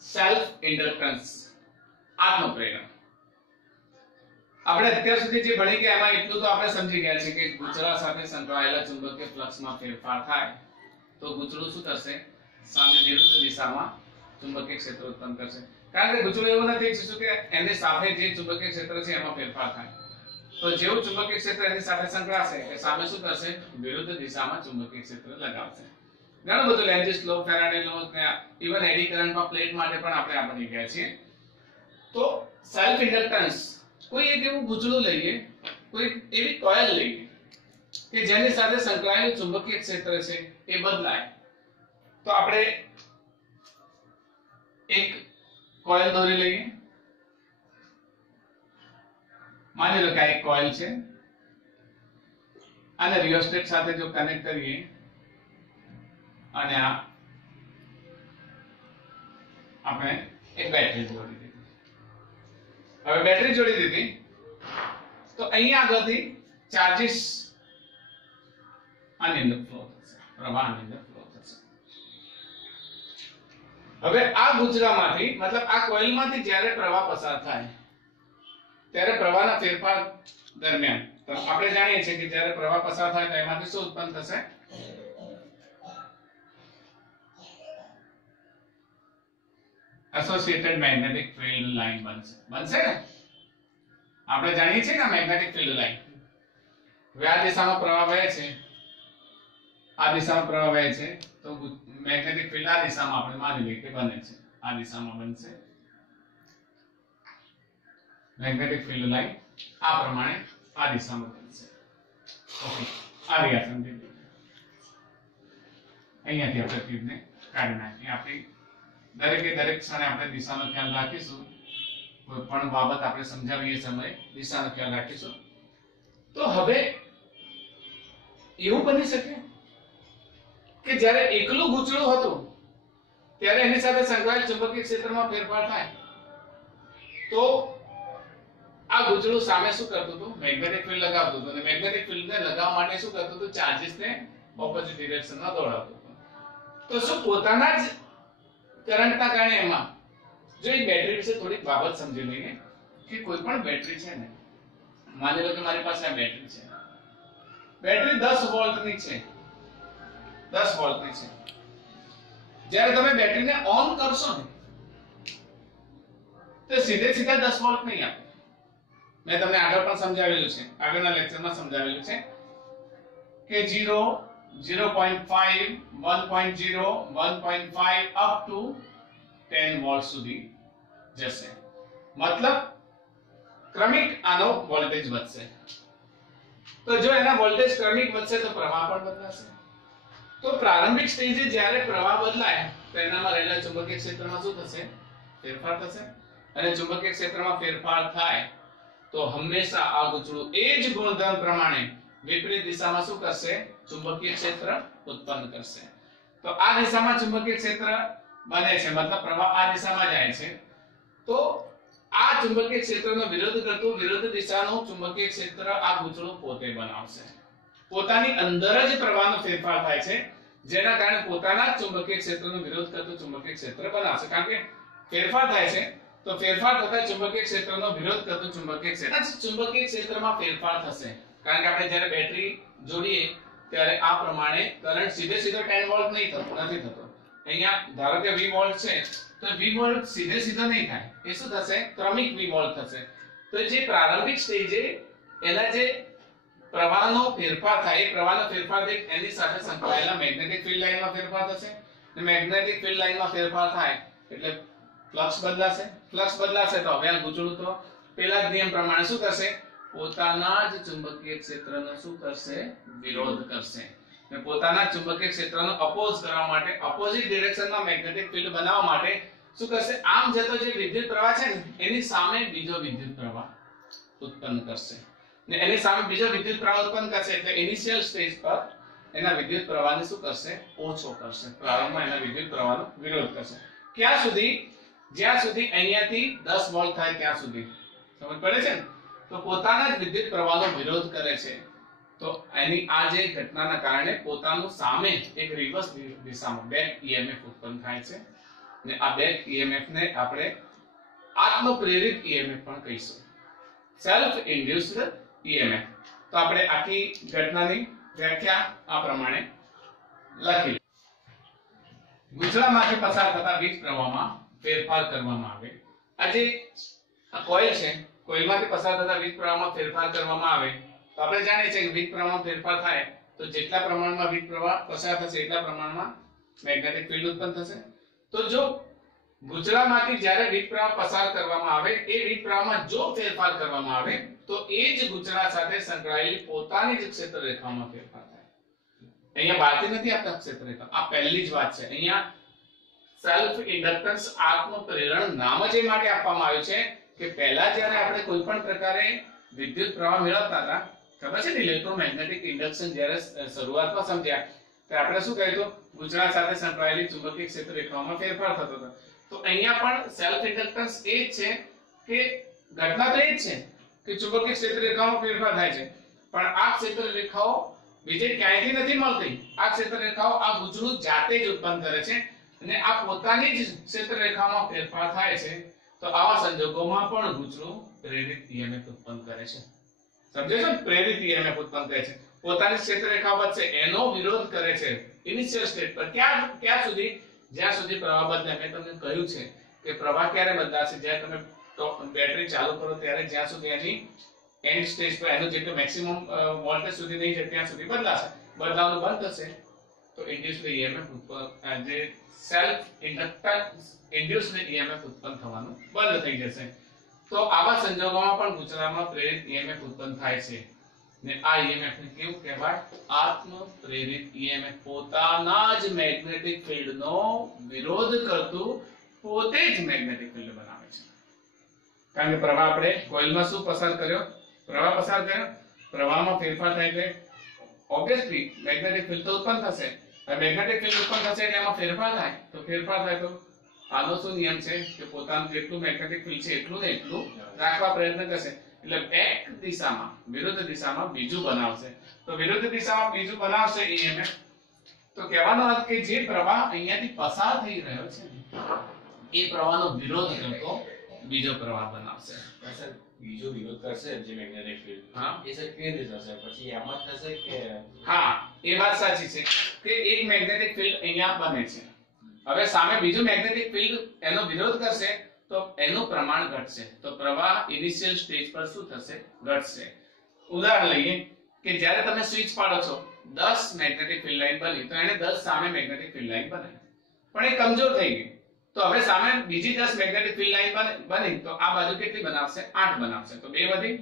Self inductance આજનો પ્રયોગ આપણે અત્યાર સુધી જે ભણી ગયા એમાં એટલું તો આપણે સમજી ગયા છે કે ગુચળા સાથે સંકળાયેલા ચુંબકીય ફ્લક્સમાં ફેરફાર થાય તો ગુચળું શું કરશે સામે વિરુદ્ધ દિશામાં ચુંબકીય ક્ષેત્ર ઉત્પન્ન કરશે કારણ કે ગુચળું એવું નથી ઈચ્છું કે એની સાથે જે ચુંબકીય ક્ષેત્ર છે એમાં ફેરફાર થાય તો જેવું ચુંબકીય ક્ષેત્ર એની સાથે સંકળાશે કે સામે શું કરશે વિરુદ્ધ દિશામાં ચુંબકીય ક્ષેત્ર લગાવશે ઘણું બધું લેન્ઝિસ લો ફેરાડે લો ઇવન એડી કરંટમાં પ્લેટ માટે પણ આપણે આ ભણી ગયા છીએ તો સેલ્ફ ઇન્ડક્ટન્સ કોઈ એક એવું ગુચળું લઈએ કોઈ એવી કોઇલ લઈએ કે જેની સાથે સંકળાયેલું ચુંબકીય ક્ષેત્ર છે એ બદલાય તો આપણે એક કોઇલ દોરી લઈએ માની લો કે આ એક કોઇલ છે અને રિયોસ્ટેટ સાથે જો કનેક્ટ કરીએ અને આ આપણે એક બેટરી જોડી દીધી હવે બેટરી જોડી દીધી તો અહીંયા આગળથી ચાર્જીસ આની અંદર ફ્લો થશે પ્રવાહની અંદર ફ્લો થશે હવે આ ગુચળામાંથી મતલબ આ કોઇલમાંથી જ્યારે પ્રવાહ પસાર થાય ત્યારે પ્રવાહના ફેરફાર દરમિયાન તો આપણે જાણીએ છીએ કે જ્યારે પ્રવાહ પસાર થાય તો એમાંથી શું ઉત્પન્ન થશે એસોસિએટેડ મેગ્નેટિક ફીલ્ડ લાઇન બનશે ને આપણે જાણીએ છીએ કે મેગ્નેટિક ફીલ્ડ લાઇન હવે આ દિશામાં પ્રવાહ વહે છે આ દિશામાં પ્રવાહ વહે છે તો મેગ્નેટિક ફીલ્ડ આ દિશામાં આપણે માની લઈએ કે બને છે આ દિશામાં બનશે મેગ્નેટિક ફીલ્ડ લાઇન આ પ્રમાણે આ દિશામાં બનશે ઓકે આ રહ્યા સમજી અહીંયાથી આપણે ટ્યુબને કાઢી નાખીએ આપણી દરેકે દરેક ક્ષણે આપણે દિશાનો ખ્યાલ રાખીશું કોઈ પણ બાબત આપણે સમજાવીએ સમયે દિશાનો ખ્યાલ રાખીશું તો હવે એવું બની શકે કે જ્યારે એકલું ગુચળું હતું ત્યારે એની સાથે સંકળાયેલ ચુંબકીય ક્ષેત્રમાં ફેરફાર થાય તો આ ગુચળું સામે શું કરતું હતું મેગ્નેટિક ફીલ્ડ લગાવતું હતું અને મેગ્નેટિક ફીલ્ડને લગાવવા માટે શું કરતું હતું ચાર્જીસને ઓપોઝિટ ડિરેક્શનમાં દોડાવતું હતું તો શું પોતાના જ કરંટના કારણે એમાં જો એ બેટરી વિશે થોડીક બાબત સમજી લઈએ કે કોઈ પણ બેટરી છે ને માની લો કે મારી પાસે આ બેટરી છે બેટરી 10 વોલ્ટની છે 10 વોલ્ટની છે જ્યારે તમે બેટરીને ઓન કરશો ને તો સીધા 10 વોલ્ટ નહીં આપે મેં તમને આગળ પણ સમજાવેલું છે આગળના લેક્ચરમાં સમજાવેલું છે કે 0 0.5 1.0 1.5 અપ ટુ 10 વોલ્ટ સુધી જશે મતલબ ક્રમિક આનો વોલ્ટેજ વધશે તો જો એના વોલ્ટેજ ક્રમિક વધશે તો પ્રવાહ પણ બદલાશે તો પ્રારંભિક સ્ટેજે જ્યારે પ્રવાહ બદલાય તો એનામાં રહેલા ચુંબકીય ક્ષેત્રમાં શું થશે ફેરફાર થશે અને ચુંબકીય ક્ષેત્રમાં ફેરફાર થાય તો હંમેશા આ ગુચળું એ જ ગુણધર્મ પ્રમાણે વિપરીત દિશામાં શું કરશે ચુંબકીય ક્ષેત્ર ઉત્પન્ન કરશે તો આ દિશામાં ચુંબકીય ક્ષેત્ર બને છે મતલબ પ્રવાહ આ દિશામાં જાય છે તો આ ચુંબકીય ક્ષેત્રનો વિરોધ કરતું વિરુદ્ધ દિશાનું ચુંબકીય ક્ષેત્ર આ ગુચળું પોતે બનાવશે પોતાની અંદર જ પ્રવાહનો ફેરફાર થાય છે જેના કારણે પોતાના જ ચુંબકીય ક્ષેત્રનો વિરોધ કરતું ચુંબકીય ક્ષેત્ર બનાવશે કારણ કે ફેરફાર થાય છે તો ફેરફાર થતા ચુંબકીય ક્ષેત્રનો વિરોધ કરતું ચુંબકીય ક્ષેત્ર ચુંબકીય ક્ષેત્રમાં ફેરફાર થશે કારણ કે આપણે જ્યારે બેટરી જોડીએ ત્યારે આ પ્રમાણે કરંટ સીધો 10 વોલ્ટ નથી થતો અહીંયા ધારો કે 20 વોલ્ટ છે તો 20 વોલ્ટ સીધો નહીં થાય એ શું થશે ક્રમિક 20 વોલ્ટ થશે તો જે પ્રારંભિક સ્ટેજે એના જે પ્રવાહનો ફેરફાર થાય એ પ્રવાહનો ફેરફાર એની સાથે સંકળાયેલા મેગ્નેટિક ફીલ્ડ લાઇનમાં ફેરફાર થશે અને મેગ્નેટિક ફીલ્ડ લાઇનમાં ફેરફાર થાય એટલે ફ્લક્સ બદલાશે તો હવે આ ગુચળું તો પેલા જ નિયમ પ્રમાણે શું થશે પોતાના જ ચુંબકીય ક્ષેત્રનો શું કરશે? વિરોધ કરશે. ને પોતાના ચુંબકીય ક્ષેત્રનો અપોઝ કરવા માટે, ઓપોઝિટ ડિરેક્શનમાં મેગ્નેટિક ફીલ્ડ બનાવવા માટે શું કરશે? આમ જતો જે વિદ્યુત પ્રવાહ છે ને એની સામે બીજો વિદ્યુત પ્રવાહ ઉત્પન્ન કરશે. ને એની સામે બીજો વિદ્યુત પ્રવાહ ઉત્પન્ન કરશે એટલે ઇનિશિયલ સ્ટેજ પર એના વિદ્યુત પ્રવાહને શું કરશે? ઓછો કરશે. પ્રારંભમાં એના વિદ્યુત પ્રવાહનો વિરોધ કરશે. ક્યાં સુધી? જ્યાં સુધી અહીંયાથી 10 વોલ્ટ થાય ત્યાં સુધી. સમજ પડે છે ને? તો પોતાના જ વિદ્યુત પ્રવાહનો વિરોધ કરે છે. તો એની આ જે ઘટનાના કારણે પોતાનું સામે એક રિવર્સ દિશામાં બેક ઈએમએફ ઉત્પન્ન થાય છે. ને આ બેક ઈએમએફ ને આપણે આત્મપ્રેરિત ઈએમએફ પણ કહીશું. Self induced EMF. તો આપણે આખી ઘટનાની વ્યાખ્યા આ પ્રમાણે લખી. ગુંચળામાંથી પસાર થતા વીજ પ્રવાહમાં ફેરફાર કરવામાં આવે. આ જે કોઇલ છે, કોઇલમાંથી પસાર થતા વીજ પ્રવાહમાં ફેરફાર કરવામાં આવે તો આપણે જાણીએ છીએ કે વીજ પ્રવાહમાં ફેરફાર થાય તો જેટલા પ્રમાણમાં વીજ પ્રવાહ પસાર થશે એટલા પ્રમાણમાં મેગ્નેટિક ફીલ્ડ ઉત્પન્ન થશે. તો જો ગુંચળામાંથી જ્યારે વીજ પ્રવાહ પસાર કરવામાં આવે એ વીજ પ્રવાહમાં જો ફેરફાર કરવામાં આવે તો એ જ ગુંચળા સાથે સંકળાયેલી પોતાની જ ક્ષેત્ર રેખામાં ફેરફાર થાય. અહીંયા બહારથી નથી આપતા ક્ષેત્ર રેખા, આ પહેલી જ વાત છે. અહીંયા સેલ્ફ ઇન્ડક્ટન્સ આત્મપ્રેરણ નામ જ એ માટે આપવામાં આવ્યું છે કે પહેલા જ્યારે આપણે કોઈ પણ પ્રકારે વિદ્યુત પ્રવાહ મેળવતા હતા, ખબર છે ને, ઇલેક્ટ્રોમેગ્નેટિક ઇન્ડક્શન જ્યારે શરૂઆતમાં સમજ્યા તો આપણે શું કહ્યું હતું? ગુંચળા સાથે સંકળાયેલી ચુંબકીય ક્ષેત્ર રેખાઓમાં ફેરફાર થતો હતો. તો અહીંયા પણ સેલ્ફ ઇન્ડક્ટન્સ એ જ છે કે ઘટના તો એ જ છે કે ચુંબકીય ક્ષેત્ર રેખાઓમાં ફેરફાર થાય છે, પણ આ ક્ષેત્ર રેખાઓ બીજે ક્યાંયથી નથી મળતી. આ ક્ષેત્ર રેખાઓ આ ગુંચળું જાતે જ ઉત્પન્ન કરે છે અને આ પોતાની જ ક્ષેત્ર રેખામાં ફેરફાર થાય છે. તો આવા સંજોગોમાં પણ ગુંચળું પ્રેરિત ઈએમએફ ઉત્પન્ન કરે છે. સમજે છો? પ્રેરિત ઈએમએફ ઉત્પન્ન કરે છે. પોતાની ક્ષેત્ર રેખા વચ્ચે એનો વિરોધ કરે છે ઇનિશિયલ સ્ટેટ પર. ક્યાં સુધી? જ્યાં સુધી પ્રવાહ બદલાય. મેં તમને કહ્યું છે કે પ્રવાહ ક્યારે બદલાશે? જ્યારે તમે બેટરી ચાલુ કરો ત્યારે જ્યાં સુધી એની એન્ડ સ્ટેજ પર એનો જેટલો મેક્સિમમ વોલ્ટેજ સુધી નહીં જાય ત્યાં સુધી બદલાશે. બદલાવાનું બંધ થશે તો ઇન્ડ્યુસ્ડ ઈએમએફ ઉત્પન્ન, જે સેલ્ફ ઇન્ડક્ટન્સ ઇન્ડ્યુસ્ડ ઈએમએફ ઉત્પન્ન થવાનું બંધ થઈ જશે. તો આવા સંજોગોમાં પણ ગુંચળામાં પ્રેરિત ઈએમએફ ઉત્પન્ન થાય છે. ને આ ઈએમએફ ને કેવું કહેવાય? આત્મપ્રેરિત ઈએમએફ. પોતાના જ મેગ્નેટિક ફીલ્ડનો વિરોધ કરતું પોતે જ મેગ્નેટિક ફીલ્ડ બનાવે છે. કારણ કે પ્રવાહ આપણે કોઇલમાં શું પસાર કર્યો? પ્રવાહ પસાર કર્યો. પ્રવાહમાં ફેરફાર થાય એટલે ઓબ્વિયસલી મેગ્નેટિક ફીલ્ડ તો ઉત્પન્ન થશે. હવે મેગ્નેટિક ફીલ્ડ ઉત્પન્ન થશે એટલે એમાં ફેરફાર થાય. તો ફેરફાર થાય તો આનો શું નિયમ છે કે પોતાનું જેટલું મેગ્નેટિક ફીલ્ડ છે એટલું ને એટલું રાખવા પ્રયત્ન કરશે. એટલે બેક દિશામાં, વિરુદ્ધ દિશામાં બીજું બનાવશે. તો વિરુદ્ધ દિશામાં બીજું બનાવશે ઈએમએફ. તો કહેવાનો અર્થ કે જે પ્રવાહ અહીંયાથી પસાર થઈ રહ્યો છે એ પ્રવાહનો વિરોધ કરતો બીજો પ્રવાહ બનાવશે. સર બીજો વિરોધ કરશે જે મેગ્નેટિક ફીલ્ડ, હા, એ સર કેવી રીતે થશે? પછી એમ જ થશે કે? હા, એ વાત સાચી છે કે એક મેગ્નેટિક ફીલ્ડ અહીંયા બને છે. હવે સામે બીજું મેગ્નેટિક ફીલ્ડ એનો વિરોધ કરશે તો એનું પ્રમાણ ઘટશે. તો પ્રવાહ ઇનિશિયલ સ્ટેજ પર શું થશે? ઘટશે. ઉદાહરણ લઈએ કે જ્યારે તમે સ્વિચ પાડો છો 10 મેગ્નેટિક ફીલ્ડ લાઈન બની તો એને 10 સામે મેગ્નેટિક ફીલ્ડ લાઈન બને, પણ એ કમજોર થઈ ગઈ. તો હવે સામે બીજી 10 મેગ્નેટિક ફીલ્ડ લાઈન બની તો આ બાજુ કેટલી બનાવશે? 8 બનાવશે. તો 2 વધી.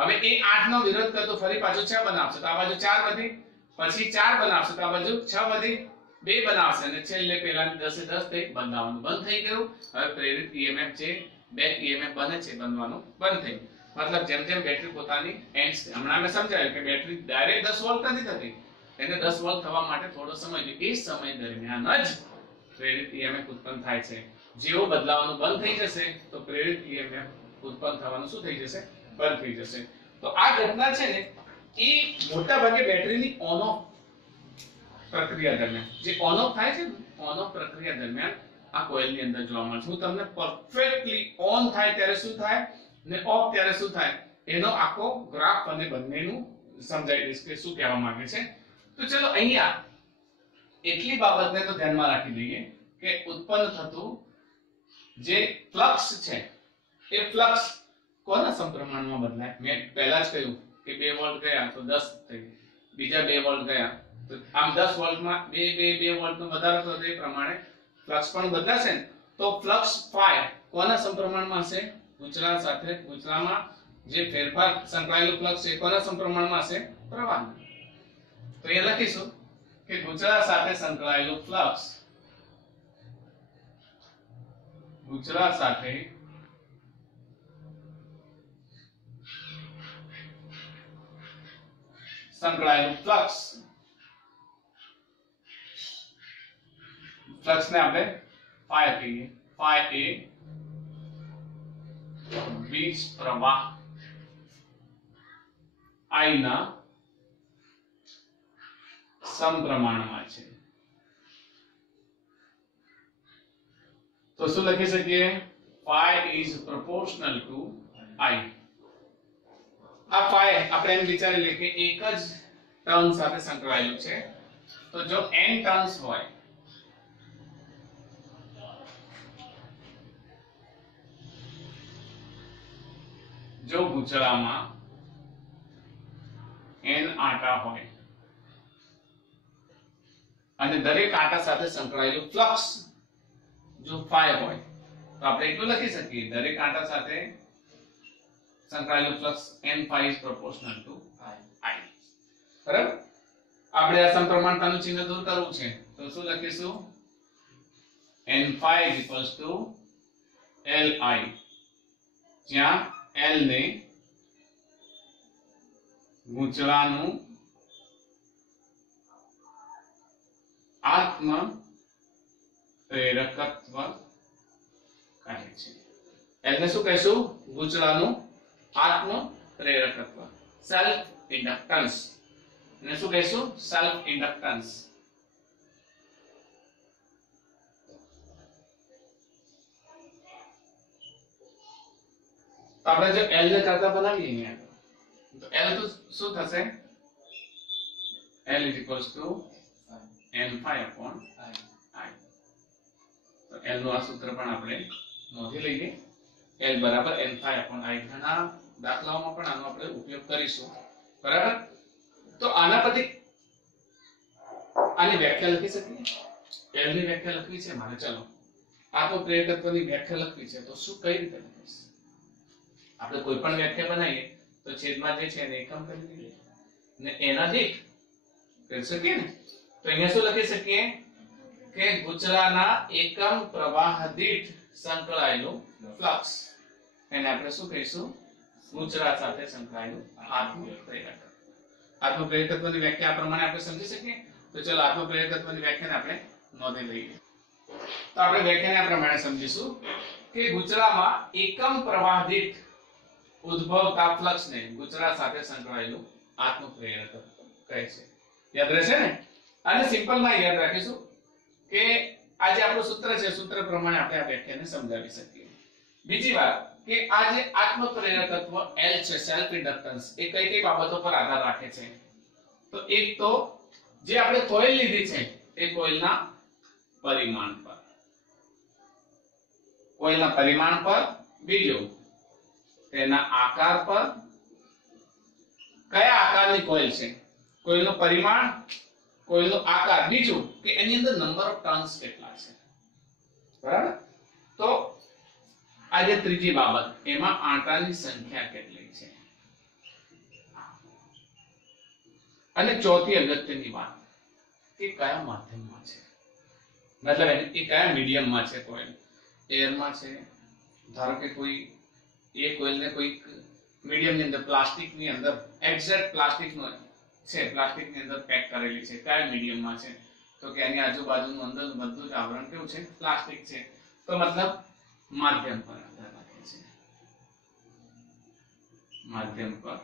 હવે એ 8 નો વિરોધ કરતો ફરી પાછું 6 બનાવશે તો આ બાજુ 4 વધી. પછી 4 બનાવશે તો આ બાજુ 6 વધી. 2 બનાવશે અને છેલ્લે પેલાની 10 એ 10 થઈ, બદલાવાનું બંધ થઈ ગયું. હવે પ્રેરિત ઈએમએફ જે બેક ઈએમએફ બને છે બનવાનું બંધ થઈ. મતલબ જેમ જેમ બેટરી પોતાની એન્ડ, હમણાં મેં સમજાવ્યું કે બેટરી ડાયરેક્ટ 10 વોલ્ટ નથી થતી, એને 10 વોલ્ટ થવા માટે થોડો સમય જોઈએ. એ સમય દરમિયાન જ પ્રેરિત ઈએમએફ ઉત્પન્ન થાય છે. જેવો બદલાવાનું બંધ થઈ જશે તો પ્રેરિત ઈએમએફ ઉત્પન્ન થવાનું શું થઈ જશે? બંધ થઈ જશે. તો આ ઘટના છે ને એ મોટા ભાગે બેટરીની ઓન ઓફ પ્રક્રિયા દરમિયાન, જે ઓન ઓફ થાય છે ઓન ઓફ પ્રક્રિયા દરમિયાન આ કોઇલની અંદર જોવા મળે છે. હું તમને પરફેક્ટલી ઓન થાય ત્યારે શું થાય ને ઓફ ત્યારે શું થાય એનો આખો ગ્રાફ અને બંનેનું સમજાવી દઈશ કે શું કહેવા માંગે છે. તો ચલો અહીંયા એટલી બાબતને તો ધ્યાનમાં રાખી લઈએ કે ઉત્પન્ન થતું જે ફ્લક્સ છે એ ફ્લક્સ કોના સમપ્રમાણમાં બદલાય? મેં પહેલા જ કહ્યું કે 2 વોલ્ટ ગયા તો 10 થઈ, બીજા 2 વોલ્ટ ગયા તો આમ 10 વોલ્ટમાં 2 વોલ્ટનો વધારો થતો એ પ્રમાણે ફ્લક્સ પણ બદલાશે ને. તો ફ્લક્સ ફાઈ કોના સમપ્રમાણમાં હશે? ગુંચળા સાથે. ગુંચળામાં જે ફેરફાર સંકળાયેલું ફ્લક્સ છે કોના સમપ્રમાણમાં હશે? પ્રવાહના. તો એ લખીશું કે ગુચળા સાથે સંકળાયેલું ફ્લક્સ ગુચળા સાથે સંકળાયેલું ફ્લક્સ ને આપણે ફાઈ કહીએ. ફાઈ એ વીજ પ્રવાહ I ના સમપ્રમાણમાં છે. તો શું લખી શકીએ? phi is proportional to I. આ phi આપણે એમ વિચારી લઈએ કે એક જ ટર્મ સાથે સંકળાયેલું છે. તો જો n ટર્મ્સ હોય જો ગુચળામાં n આટા હોય અને દરેક આટા સાથે સંકળાયેલું ફ્લક્સ જો phi હોય તો આપણે એટલું લખી શકીએ દરેક આટા સાથે સંકળાયેલું flux n phi is proportional to I. બરાબર? આપણે આ સમપ્રમાણતાનું ચિહ્ન દૂર કરવું છે તો શું લખીશું? n phi is equals to Li, જ્યાં L ને ગુચળાનું આત્મ પ્રેરકત્વ કહે છે. L ને શું કહીશું? ગુચળાનું આત્મ પ્રેરકત્વ, સેલ્ફ ઇન્ડક્ટન્સ. ને શું કહીશું? Self inductance. તો આપણે જો L ને કરતા બનાવીએ અહીંયા તો L તો શું થશે? L is equals to n phi upon I. તો L નું આ સૂત્ર પણ આપણે નોંધી લઈએ. L બરાબર n phi upon I. ઘણા દાખલાઓમાં પણ આનો આપણે ઉપયોગ કરીશું. બરાબર? તો આના પરથી આની વ્યાખ્યા લખી શકીએ. L ની વ્યાખ્યા લખવી છે મારે. ચલો આત્મ પ્રેરકત્વની વ્યાખ્યા લખવી છે તો શું કઈ રીતે લખીશ? આપણે કોઈ પણ વ્યાખ્યા બનાવીએ તો છેદમાં જે છે એને એકમ કરી દઈએ ને એના દીઠ કરી શકીએ ને. તો અહીંયા શું લખી શકીએ કે ગુચળાના એકમ પ્રવાહ દીઠ સંકળાયેલું ફ્લક્સ એને આપણે શું કહીશું? ગુચળા સાથે સંકળાયેલું આત્મ પ્રેરકત્વ. આત્મ પ્રેરકત્વની વ્યાખ્યા આ પ્રમાણે આપણે સમજી શકીએ. તો ચલો આત્મ પ્રેરકત્વની વ્યાખ્યાને આપણે નોંધી લઈએ. તો આપણે વ્યાખ્યાને આ પ્રમાણે સમજીશું કે ગુચળામાં એકમ પ્રવાહ દીઠ ઉદ્ભવતા ફ્લક્સને ગુચળા સાથે સંકળાયેલું આત્મ પ્રેરકત્વ કહે છે. યાદ રહેશે ને? અને સિમ્પલમાં યાદ રાખીશું કે આ જે આપણું સૂત્ર છે સૂત્ર પ્રમાણે આપણે આ વ્યાખ્યાને સમજાવી શકીએ. બીજી વાત કે આ જે આત્મ પ્રેરકત્વ L છે સેલ્ફ ઇન્ડક્ટન્સ એ કઈ કઈ બાબતો પર આધાર રાખે છે? તો એક તો જે આપણે કોઇલ લીધી છે એ કોઇલના પરિમાણ પર. કોઇલના પરિમાણ પર. બીજું તેના આકાર પર. કયા આકારની કોઇલ છે? કોઇલનું પરિમાણ, કોઇલનો આકાર. બીજું કે એની અંદર નંબર ઓફ ટર્ન્સ કેટલા છે. બરાબર? તો આ જે ત્રીજી બાબત એમાં આંટાની સંખ્યા કેટલી છે. અને ચોથી અગત્યની વાત કે કયા માધ્યમમાં છે. મતલબ એ કયા મીડિયમમાં છે કોઇલ. એરમાં છે ધારો કે કોઈ એ કોઇલને કોઈ મીડિયમની અંદર પ્લાસ્ટિકની અંદર એક્ઝેક્ટ પ્લાસ્ટિકનો છે પ્લાસ્ટિકની અંદર પેક કરેલી છે. કયા મીડિયમમાં છે? તો કે એની આજુબાજુનું અંદર બધું જ આવરણ કેવું છે? પ્લાસ્ટિક છે. તો મતલબ માધ્યમ પર આધાર રાખે છે. માધ્યમ પર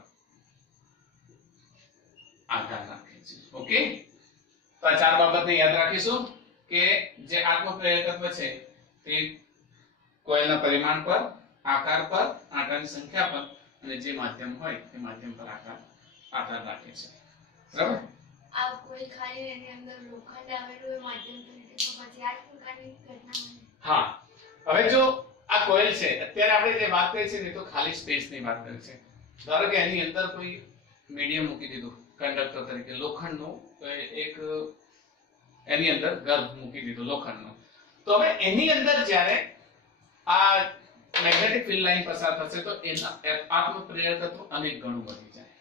આધાર રાખે છે. ઓકે? તો આ ચાર બાબતને યાદ રાખીશું કે જે આત્મ પ્રેરકત્વ છે તે કોઇલના પરિમાણ પર, આકાર પર, આંટાની સંખ્યા પર અને જે માધ્યમ હોય તે માધ્યમ પર આધાર રાખે છે. બરાબર? આ કોઈ ખાલી એની અંદર લોખંડ આવેલું હોય માધ્યમ તરીકે તો પછી આ પ્રકારની ઘટના બને. હા. હવે જો આ કોઇલ છે અત્યારે આપણે જે વાત કરી છે ને તો ખાલી સ્પેસ ની વાત કરી છે. ધારો કે એની અંદર કોઈ મીડિયમ મૂકી દીધું કંડક્ટર તરીકે લોખંડનું એક એની અંદર ગર્ભ મૂકી દીધું લોખંડનો. તો હવે એની અંદર જ્યારે આ મેગ્નેટિક ફિલ્ડ લાઈન પસાર થશે તો એના આત્મપ્રેરકત્વ અનેક ગણું વધી જાય.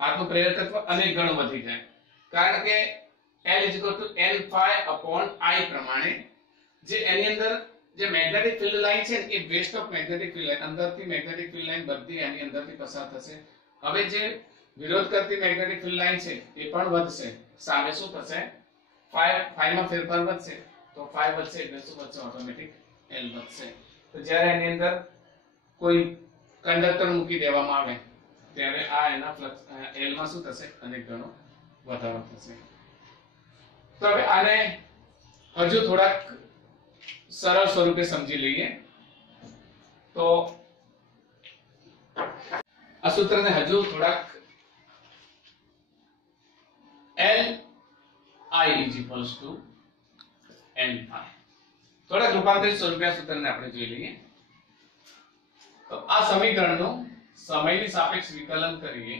આત્મપ્રેરકત્વ અનેક ગણું વધી જાય કારણ કે L = N∅/I પ્રમાણે જે એની અંદર જે મેગ્નેટિક ફિલ્ડ લાઈન છે એ west of magnetic field line અંદરથી મેગ્નેટિક ફિલ્ડ લાઈન બધી એની અંદરથી પસાર થશે. હવે જે વિરોધ કરતી મેગ્નેટિક ફિલ્ડ લાઈન છે એ પણ વધશે. સામે શું થશે? phi માં ફેરફાર વધશે તો phi વધશે એટલે શું વધશે? ઓટોમેટિક L વધશે. તો જ્યારે એની અંદર કોઈ કંડક્ટર મૂકી દેવામાં આવે ત્યારે આ એના ફ્લક્સ L માં શું થશે? અનેક ગણો વધારો થશે. તો હવે આને હજુ થોડાક સરળ સ્વરૂપે સમજી લઈએ તો આ સૂત્રને હજુ થોડાક L I = N∅ થોડાક રૂપાંતરિત સ્વરૂપે આ સૂત્રને આપણે જોઈ લઈએ. તો આ સમીકરણનું સમયની સાપેક્ષ વિકલન કરીએ.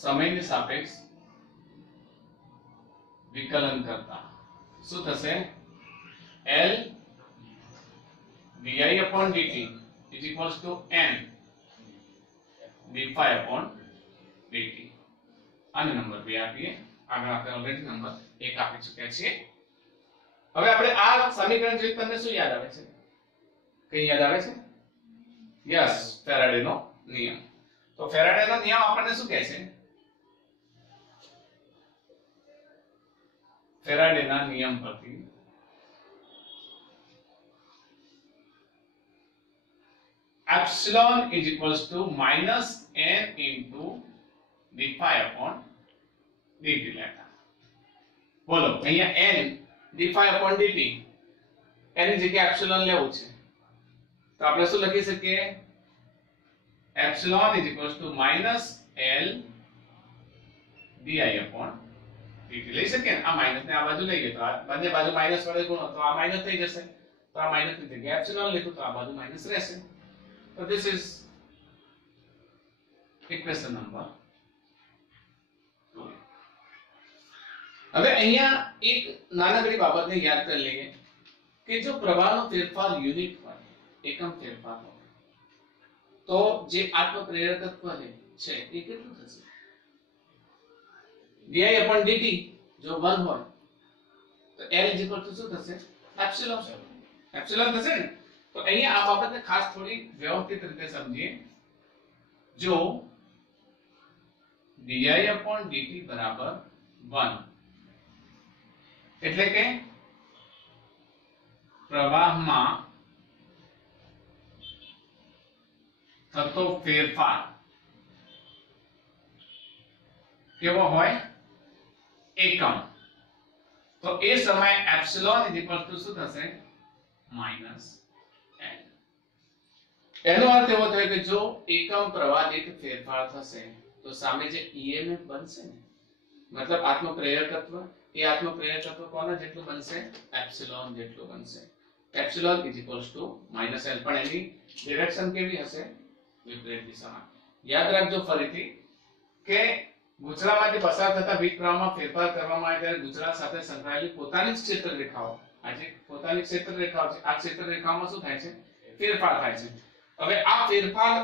સમયની સાપેક્ષ વિકલન કરતા શું થશે? L di/dt = N dϕ/dt. આને નંબર 2 આપીએ. આગળ આપણે ઓલરેડી નંબર 1 આપી ચૂક્યા છીએ. હવે આપણે આ સમીકરણ જોઈ તમને શું યાદ આવે છે? કઈ યાદ આવે છે? યસ, ફેરાડેનો નિયમ. તો ફેરાડેનો નિયમ આપણને શું કહે છે? ફેરાડેના નિયમ પરથી epsilon is equals to minus n into dϕ/dt લેતા. બોલો અહીંયા n dϕ/dt એની જગ્યાએ એપ્સિલોન લેવું છે તો આપણે શું લખી શકીએ? epsilon is equals to minus l di/dt લઈ શકીએ. આ માઈનસ ને આ બાજુ લઈએ તો આ બંને બાજુ માઈનસ વડે ગુણો તો આ માઈનસ થઈ જશે. તો આ માઈનસ ની જગ્યાએ એપ્સિલોન લીધું તો આ બાજુ માઈનસ રહેશે. So this is equation number 2. હવે અહીંયા એક નાનકડી બાબતને યાદ કરી લઈએ કે જો પ્રવાહનો ફેરફાર યુનિટ હોય, એકમ ફેરફાર હોય તો જે આત્મપ્રેરકત્વ છે એ કેટલું થશે? di/dt જો 1 હોય તો L = શું થશે? એપ્સિલોન. એપ્સિલોન થશે ને. તો અહીંયા આ બાબતને ખાસ થોડી વ્યવસ્થિત રીતે સમજીએ. જો di/dt બરાબર 1 એટલે કે પ્રવાહમાં થતો ફેરફાર કેવો હોય? એકમ. તો એ સમયે એપ્સિલોન = શું થશે? Minus n. એનો અર્થ એવો થયો કે જો એકમ પ્રવાહ દીઠ ફેરફાર થશે તો સામે જે EMF બનશે ને મતલબ આત્મપ્રેરકત્વ એ આત્મપ્રેરકત્વ કોના જેટલું બનશે? એપ્સિલોન જેટલું બનશે. એપ્સિલોન = -l પણ એની ડિરેક્શન કેવી હશે? વિપરીત દિશામાં. યાદ રાખજો ફરીથી કે ગુચરામાંથી પસાર થતા વીજ પ્રવાહમાં ફેરફાર કરવામાં આવે ત્યારે ગુચરા સાથે સંકળાયેલી પોતાની જ ક્ષેત્ર રેખાઓ આ જે પોતાની ક્ષેત્ર રેખાઓ છે આ ક્ષેત્ર રેખાઓમાં શું થાય છે? ફેરફાર થાય છે. હવે આ ફેરફાર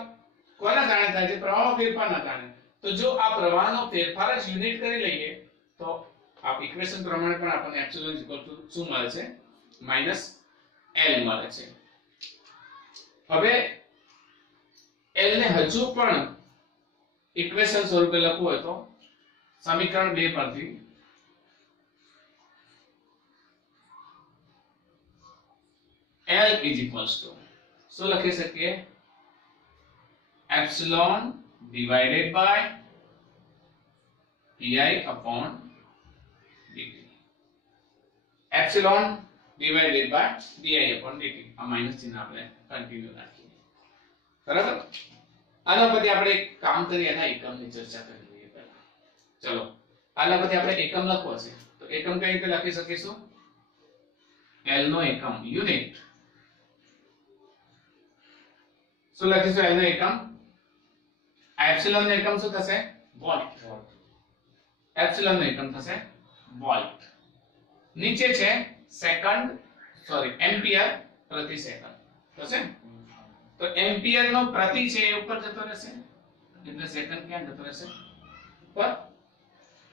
કોના કારણે થાય છે? પ્રવાહનો ફેરફારના કારણે. તો જો આ પ્રવાહનો ફેરફાર જ યુનિટ કરી લઈએ તો આ ઇક્વેશન પ્રમાણે પણ આપણને એપ્સિલોન = શું મળે છે? -l મળે છે. હવે l ને હજુ પણ ઇક્વેશન સ્વરૂપે લખવું હોય તો સમીકરણ 2 પરથી L = શું લખી શકીએ? Epsilon divided by pi/dt. Epsilon divided by di/dt. આ માઈનસ ચિહ્ન આપણે કન્ટિન્યુ રાખીએ. બરાબર? આના પરથી આપણે એક કામ કરી એના એકમની ચર્ચા કરી લઈએ પહેલા. ચલો આના પરથી આપણે એકમ લખવો છે તો એકમ કઈ રીતે લખી શકીશું? L નો એકમ યુનિટ. શું લખીશું? L નો એકમ એપ્સિલોન નો એકમ શું થશે? વોલ્ટ. એપ્સિલોન નો એકમ થશે વોલ્ટ. નીચે છે સેકન્ડ સોરી એમ્પિયર પ્રતિ સેકન્ડ થશે ને? તો એમ્પિયર નો પ્રતિ છે એ ઉપર જતો રહેશે એટલે સેકન્ડ ક્યાં જતો રહેશે પર.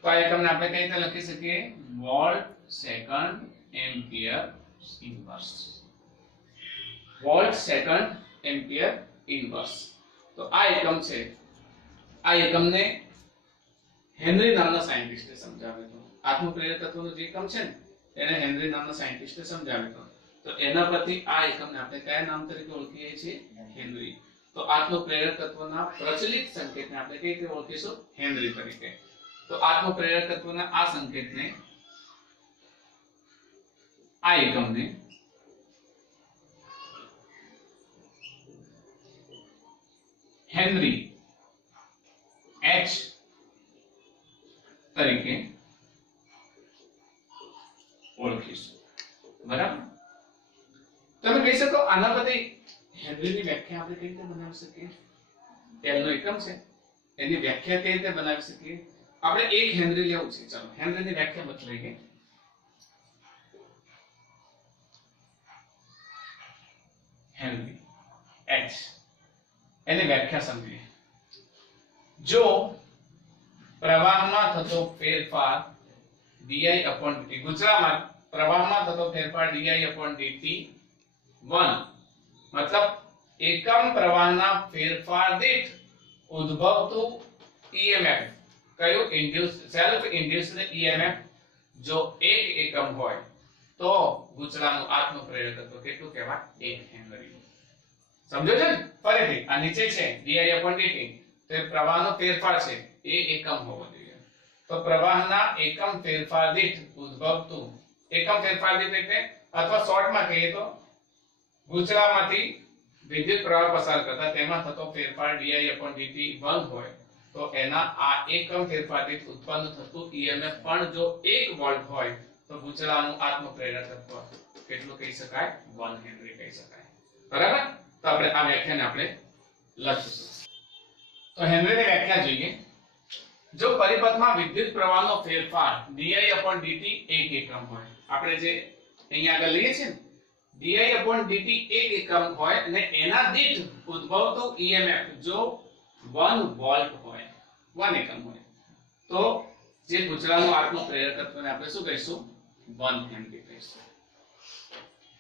તો આ એકમને આપણે કઈ રીતે લખી શકીએ volt second ampere inverse. Volt second ampere inverse. તો આ એકમ છે, આ એકમને હેનરી નામના સાયન્ટિસ્ટે સમજાવ્યો હતો. આત્મપ્રેરક તત્વનો જે એકમ છે ને એને હેનરી નામના સાયન્ટિસ્ટે સમજાવ્યો હતો. તો એના પરથી આ એકમને આપણે કયા નામ તરીકે ઓળખીએ છીએ હેનરી. તો આત્મપ્રેરક તત્વના પ્રચલિત સંકેતને આપણે કઈ રીતે ઓળખીશું હેનરી તરીકે. તો આત્મપ્રેરક તત્વના આ સંકેતને આ એકમને હેનરી H તરીકે ઓળખીશું. બરાબર. તમે કહી શકો આના પરથી હેનરીની વ્યાખ્યા આપણે કઈ રીતે બનાવી શકીએ? L નો એકમ છે એની વ્યાખ્યા કઈ રીતે બનાવી શકીએ? આપણે એક હેનરી લેવું છે. ચલો હેનરીની વ્યાખ્યા બદલાઈએ. હેનરી H એની વ્યાખ્યા સમજીએ. જો પ્રવાહમાં થતો ફેરફાર di/dt, ગુજરાતમાં પ્રવાહમાં થતો ફેરફાર di/dt 1 મતલબ એકમ પ્રવાહના ફેરફાર દીઠ ઉદ્ભવતું EMF કયું ઇન્ડ્યુસ્ડ સેલ્ફ ઇન્ડ્યુસ્ડ EMF જો 1 એકમ હોય તો ગુચરાનું આત્મપ્રેરકત્વ કેટલું કહેવાય 1 હેનરી. સમજો છો ને? ફરીથી આ નીચે છે di/dt તે પ્રવાહનો ફેરફાર છે એ એકમ હોવો જોઈએ. તો પ્રવાહના એકમ ફેરફાર દીઠ ઉદ્ભવતું એકમ ફેરફાર દીઠ એટલે અથવા શોર્ટમાં કહીએ તો ગુચરામાંથી વિદ્યુત પ્રવાહ પસાર કરતા તેમાં થતો ફેરફાર di/dt 1 હોય તો એના આ એકમ ફેરફાર દીઠ ઉત્પન્ન થતું EMF પણ જો 1 વોલ્ટ હોય તો ગુચરાનું આત્મપ્રેરકત્વ કેટલું કહી શકાય 1 હેનરી કહી શકાય. બરાબર. તો આપણે આ વ્યાખ્યાને આપણે લખીશું. તો હેનરીની વ્યાખ્યા જોઈએ. જો પરિપથમાં વિદ્યુત પ્રવાહનો ફેરફાર di/dt 1 એકમ હોય, આપણે જે અહીંયા આગળ લઈએ છીએ ને di/dt 1 એકમ હોય અને એના દીઠ ઉદ્ભવતું EMF જો 1 વોલ્ટ હોય 1 એકમ હોય તો જે ગુચરાનું આત્મપ્રેરકત્વને આપણે શું કહીશું 1 હેનરી કહીશું.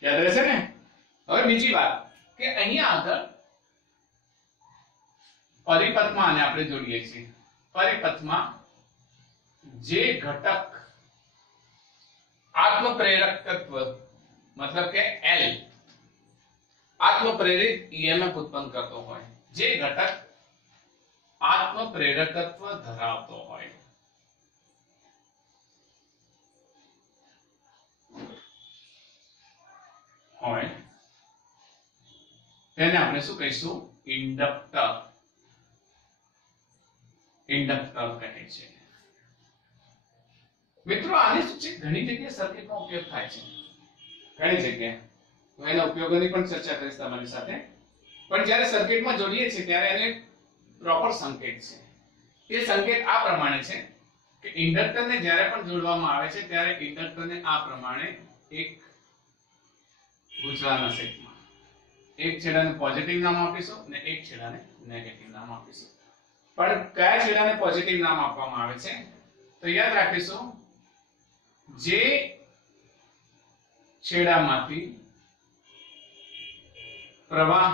યાદ રહેશે ને? હવે બીજી વાત કે અહીંયા આગળ પરિપથમાં આને આપણે જોડીએ છીએ. પરિપથમાં જે ઘટક આત્મપ્રેરકત્વ મતલબ કે L આત્મપ્રેરિત EMF ઉત્પન્ન કરતો હોય, જે ઘટક આત્મપ્રેરકત્વ ધરાવતો હોય તેને આપણે શું કહીશું ઇન્ડક્ટર. ઇન્ડક્ટર કહે છે. મિત્રો આને શું છે ઘણી જગ્યાએ સર્કિટમાં ઉપયોગ થાય છે, ઘણી જગ્યાએ. તો એના ઉપયોગોની પણ ચર્ચા કરીશ તમારી સાથે. પણ જ્યારે સર્કિટમાં જોડીએ છીએ ત્યારે એને પ્રોપર સંકેત છે. એ સંકેત આ પ્રમાણે છે કે ઇન્ડક્ટરને જ્યારે પણ જોડવામાં આવે છે ત્યારે ઇન્ડક્ટરને આ પ્રમાણે એક ગુચરાના સેટમાં એક છેડાને પોઝિટિવ નામ આપીશું અને એક છેડાને નેગેટિવ નામ આપીશું. પણ કયા છેડાને પોઝિટિવ નામ આપવામાં આવે છે તો યાદ રાખીશું જે છેડામાંથી પ્રવાહ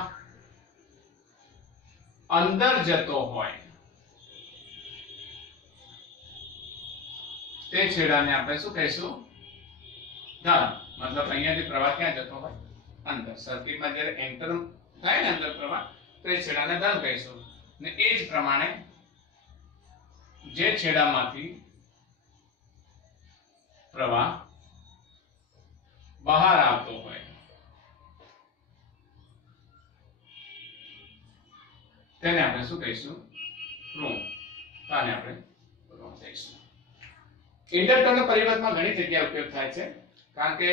અંદર જતો હોય તે છેડાને આપણે શું કહીશું ધન. મતલબ અહીંયાથી પ્રવાહ ક્યાં જતો હોય અંદર. સર્કિટમાં જ્યારે એન્ટર થાય ને અંદર પ્રવાહ તો એ છેડાને ધન કહીશું. ને એ જ પ્રમાણે જે છેડામાંથી પ્રવાહ બહાર આવતો હોય તેને આપણે શું કહીશું ઋણ. આને આપણે ઋણ કહીશું. ઇન્ડક્ટરના પરિપથમાં ઘણી જગ્યાએ ઉપયોગ થાય છે કારણ કે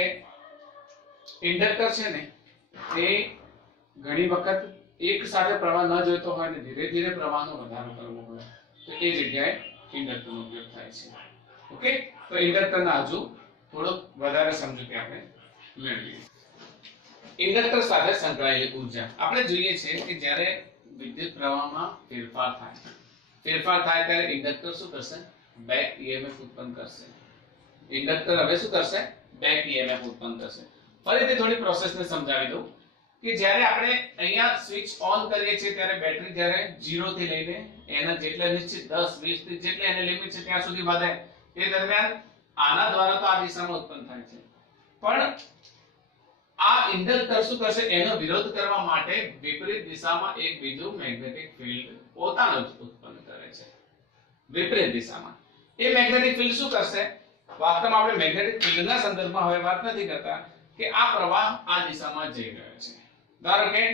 ઇન્ડક્ટર છે ને એ ઘણી વખત એક સાથે પ્રવાહ ન જોઈતો હોય ને ધીરે ધીરે પ્રવાહનો વધારો કરવો હોય તો એ જગ્યાએ ઇન્ડક્ટરનો ઉપયોગ થાય છે. ઓકે. તો ઇન્ડક્ટરના હજુ થોડો વધારે સમજૂતી આપણે મેળવીએ. ઇન્ડક્ટર સાથે સંકળાયેલી ઊર્જા આપણે જોઈએ છે કે જ્યારે વિદ્યુત પ્રવાહમાં ફેરફાર થાય ત્યારે ઇન્ડક્ટર શું કરશે બેક EMF ઉત્પન્ન કરશે. ઇન્ડક્ટર હવે શું કરશે બેક EMF ઉત્પન્ન કરશે. ફરીથી થોડી પ્રોસેસને સમજાવી દઉં કે જ્યારે આપણે અહીંયા સ્વિચ ઓન કરીએ છીએ ત્યારે બેટરી જ્યારે 0 થી લઈને એના જેટલા નિશ્ચિત 10 20 30 જેટલી એની લિમિટ છે ત્યાં સુધી વધે એ દરમિયાન આના દ્વારા તો આ દિશામાં ઉત્પન્ન થાય છે પણ આ ઇન્ડક્ટર શું કરશે એનો વિરોધ કરવા માટે વિપરીત દિશામાં એક બીજું મેગ્નેટિક ફિલ્ડ પોતાનો જ ઉત્પન્ન કરે છે. વિપરીત દિશામાં એ મેગ્નેટિક ફિલ્ડ શું કરશે વાસ્તવમાં આપણે મેગ્નેટિક ફિલ્ડના સંદર્ભમાં હવે વાત નથી કરતા કે આ પ્રવાહ આ દિશામાં જઈ રહ્યો છે. ધારો કે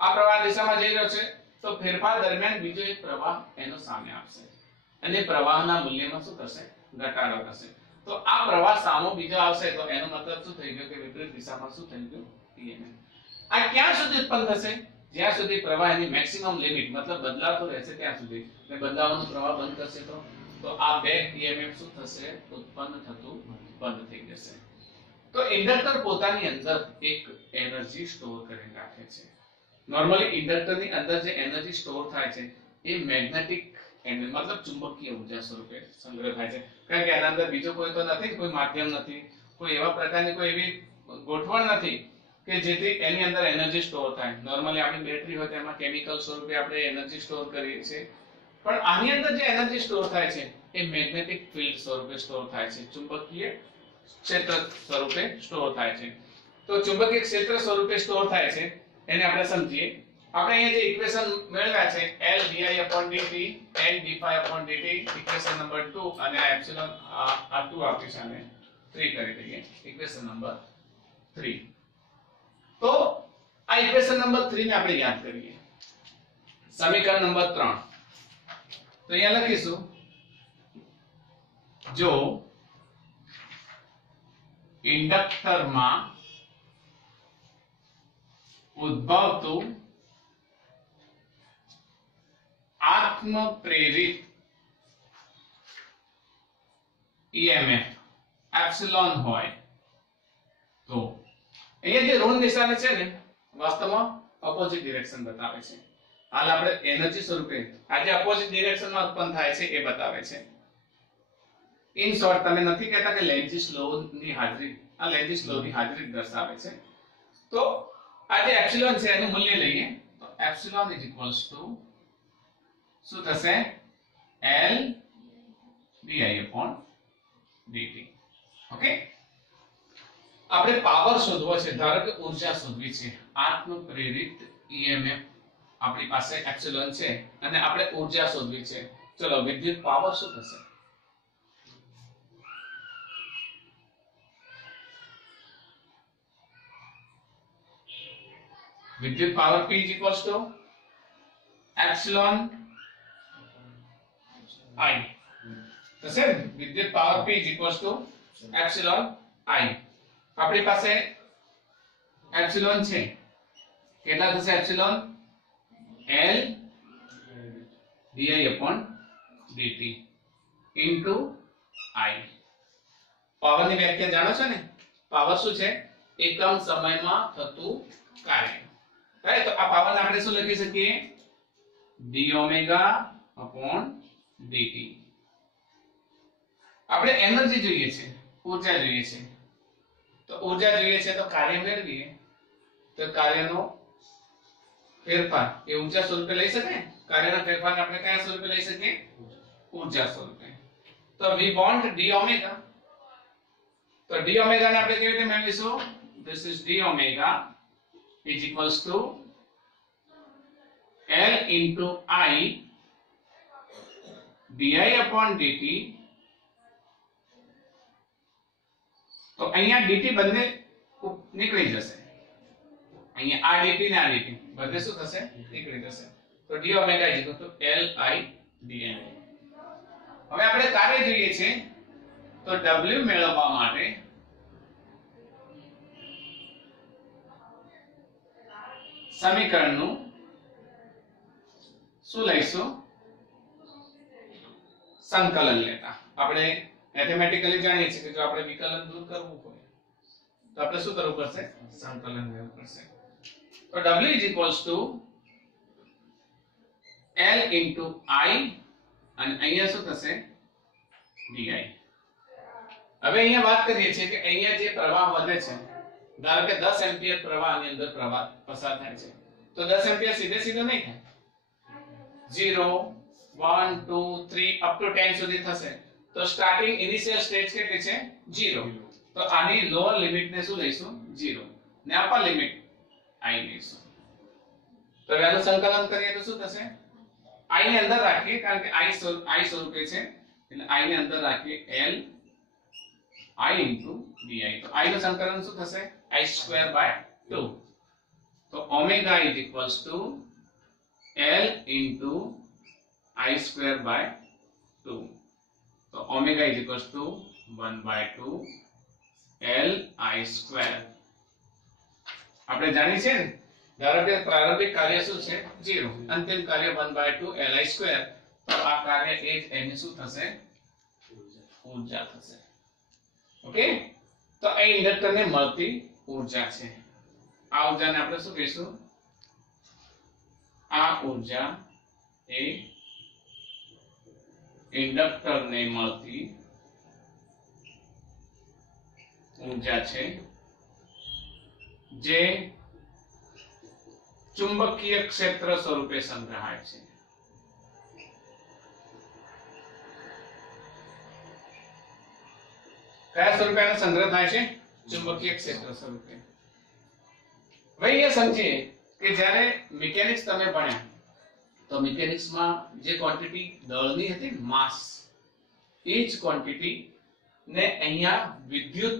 આ પ્રવાહ દિશામાં જઈ રહ્યો છે તો ફેરફાર દરમિયાન બીજો એક પ્રવાહ એનો સામે આવશે અને પ્રવાહના મૂલ્યમાં શું કરશે ઘટાડો થશે. તો આ પ્રવાહ સામો બીજો આવશે તો એનો મતલબ શું થઈ ગયો કે વિપરીત દિશામાં શું થઈ ગયું EMF. આ ક્યાં સુધી ઉત્પન્ન થશે જ્યાં સુધી પ્રવાહની મેક્સિમમ લિમિટ મતલબ બદલાતો રહેશે ત્યાં સુધી. એટલે બદલાવાનો પ્રવાહ બંધ કરશે તો આ બેક EMF શું થશે ઉત્પન્ન થતું બંધ થઈ જશે. તો ઇન્ડક્ટર પોતાની અંદર એક એનર્જી સ્ટોર કરીને રાખે છે. નોર્મલી ઇન્ડક્ટરની અંદર જે એનર્જી સ્ટોર થાય છે એ મેગ્નેટિક મતલબ ચુંબકીય ઊર્જા સ્વરૂપે સંગ્રહ થાય છે કારણ કે એના અંદર બીજો કોઈ તો નથી કોઈ માધ્યમ નથી કોઈ એવા પ્રકારની કોઈ એવી ગોઠવણ નથી કે જેથી એની અંદર એનર્જી સ્ટોર થાય. નોર્મલી આપણી બેટરી હોય તો એમાં કેમિકલ સ્વરૂપે આપણે એનર્જી સ્ટોર કરીએ છીએ પણ આની અંદર જે એનર્જી સ્ટોર થાય છે એ મેગ્નેટિક ફિલ્ડ સ્વરૂપે સ્ટોર થાય છે ચુંબકીય ક્ષેત્ર સ્વરૂપે સ્ટોર થાય છે. તો ચુંબકીય ક્ષેત્ર સ્વરૂપે સ્ટોર થાય છે એને આપણે સમજીએ. આપણે અહીંયા જે ઇક્વેશન મેળવ્યા છે L di/dt n d∅dt equation number 2 અને આ એપ્સિલોન આ 2 આપ્યું છે અને 3 કરી દઈએ ઇક્વેશન નંબર 3. તો આ ઇક્વેશન નંબર 3 ને આપણે યાદ કરીએ. સમીકરણ નંબર 3 તો અહીંયા લખીશું જો ઇન્ડક્ટરમાં ઉદ્ભવતું આત્મ પ્રેરિત EMF એપ્સિલોન હોય તો અહીંયા જે ઋણ નિશાની છે ને વાસ્તવમાં ઓપોઝિટ ડિરેક્શન બતાવે છે. હાલ આપણે એનર્જી સ્વરૂપે આ જે ઓપોઝિટ ડિરેક્શનમાં ઉત્પન્ન થાય છે એ બતાવે છે. ઇન શોર્ટ તમે નથી કહેતા કે લેન્ઝીસ લો ની હાજરી આ લેન્ઝીસ લો ની હાજરી દર્શાવે છે. તો આ જે એપ્સિલોન છે એનું મૂલ્ય લઈએ તો એપ્સિલોન ઇઝ ઇક્વલ્સ ટુ શું થશે L di/dt. ઓકે આપણે પાવર શોધવો છે ધારો કે ઊર્જા શોધવી છે આત્મ પ્રેરિત EMF આપણી પાસે એપ્સિલોન છે અને આપણે ઊર્જા શોધવી છે. ચલો વિદ્યુત પાવર શું થશે વિદ્યુત power P is equals to epsilon I થશે. વિદ્યુત power P is equals to epsilon I. આપણી પાસે એપ્સિલોન છે કેટલા થશે epsilon L di/dt into I. પાવરની વ્યાખ્યા જાણો છો ને પાવર શું છે એકમ સમયમાં થતું કાર્ય. રાઈટ તો આ પાવરને આપણે શું લખી શકીએ d⍵/dt. આપણે એનર્જી જોઈએ છે ઊર્જા જોઈએ છે તો ઊર્જા જોઈએ છે તો કાર્ય મેળવીએ તો કાર્યનો ફેરફાર એ ઊર્જા સ્વરૂપે લઈ શકાય. કાર્યના ફેરફારને આપણે કયા સ્વરૂપે લઈ શકીએ ઊર્જા સ્વરૂપે. તો we want d⍵. તો d⍵ ને આપણે કેવી રીતે મેળવીશું this is d⍵ is equals to L into I di/dt. તો અહીંયા dt બંને નીકળી જશે અહીંયા આ dt ને આ dt બંને શું થશે નીકળી જશે. તો d⍵ is equal to L I dN. હવે આપણે કાર્ય જોઈએ છે તો W મેળવવા માટે સમીકરણનું શું લઈશું સંકલન લેતા. આપણે મેથેમેટિકલી જાણીએ છીએ કે જો આપણે વિકલન દૂર કરવું હોય તો આપણે શું કરવું પડશે? સંકલન લેવું પડશે. તો W is equals to L into I અને અહીંયા શું થશે? di. હવે અહીંયા વાત કરીએ છીએ કે અહીંયા જે પ્રવાહ વધે છે, ધારો કે 10 એમ્પિયર પ્રવાહની અંદર પ્રવાહ પસાર થાય છે, તો 10 એમ્પિયર સીધે સીધો નહીં થાય. 0 1 2 3 અપ ટુ 10 સુધી થશે. તો સ્ટાર્ટિંગ ઇનિશિયલ સ્ટેજ કેટલી છે? 0. તો આની લોઅર લિમિટ ને શું લઈશું? 0 ને અપર લિમિટ I લઈશું. તો એનું સંકલન કરીએ તો શું થશે? I ને અંદર રાખીએ કારણ કે I સ્વરૂપે છે એટલે I ને અંદર રાખીએ L I into di. તો I નું સંકલન શું થશે? I square by 2. તો omega is equals to L into I square by 2. તો omega is equals to 1 by 2 L I square. આપણે જાણીએ છીએ ને, ધારો કે પ્રારંભિક કાર્ય શું છે? 0, અંતિમ કાર્ય 1 by 2 Li square. તો આ કાર્ય એ જ એની શું થશે? ઊર્જા થશે. ઓકે, તો આ ઇન્ડક્ટર ને મળતી ઊર્જા છે. આ ઊર્જાને આપણે શું કહીશું? આ ઊર્જા એ ઇન્ડક્ટર ને મળતી ઊર્જા છે જે ચુંબકીય ક્ષેત્ર સ્વરૂપે સંગ્રહાય છે. કયા સ્વરૂપે એનો સંગ્રહ થાય છે? ચુંબકીય ક્ષેત્ર સ્વરૂપે. હવે એ સમજીએ કે જ્યારે મિકેનિક્સ તમે ભણ્યા તો મિકેનિક્સમાં જે ક્વોન્ટિટી દળની હતી, માસ, એ જ ક્વોન્ટિટી ને અહીંયા વિદ્યુત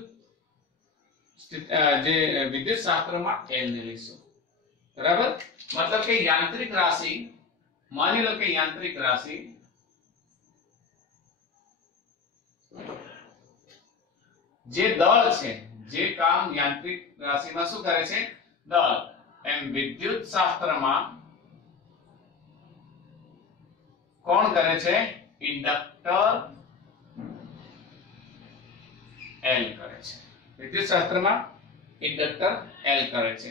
શાસ્ત્રમાં L ને લઈશું. બરાબર? મતલબ કે યાંત્રિક રાશિ, માની લો કે યાંત્રિક રાશિ જે દળ છે, જે કામ યાંત્રિક રાશિમાં શું કરે છે? દળ. એમ વિદ્યુત શાસ્ત્રમાં કોણ કરે છે? ઇન્ડક્ટર L કરે છે. વિદ્યુત શાસ્ત્રમાં ઇન્ડક્ટર L કરે છે.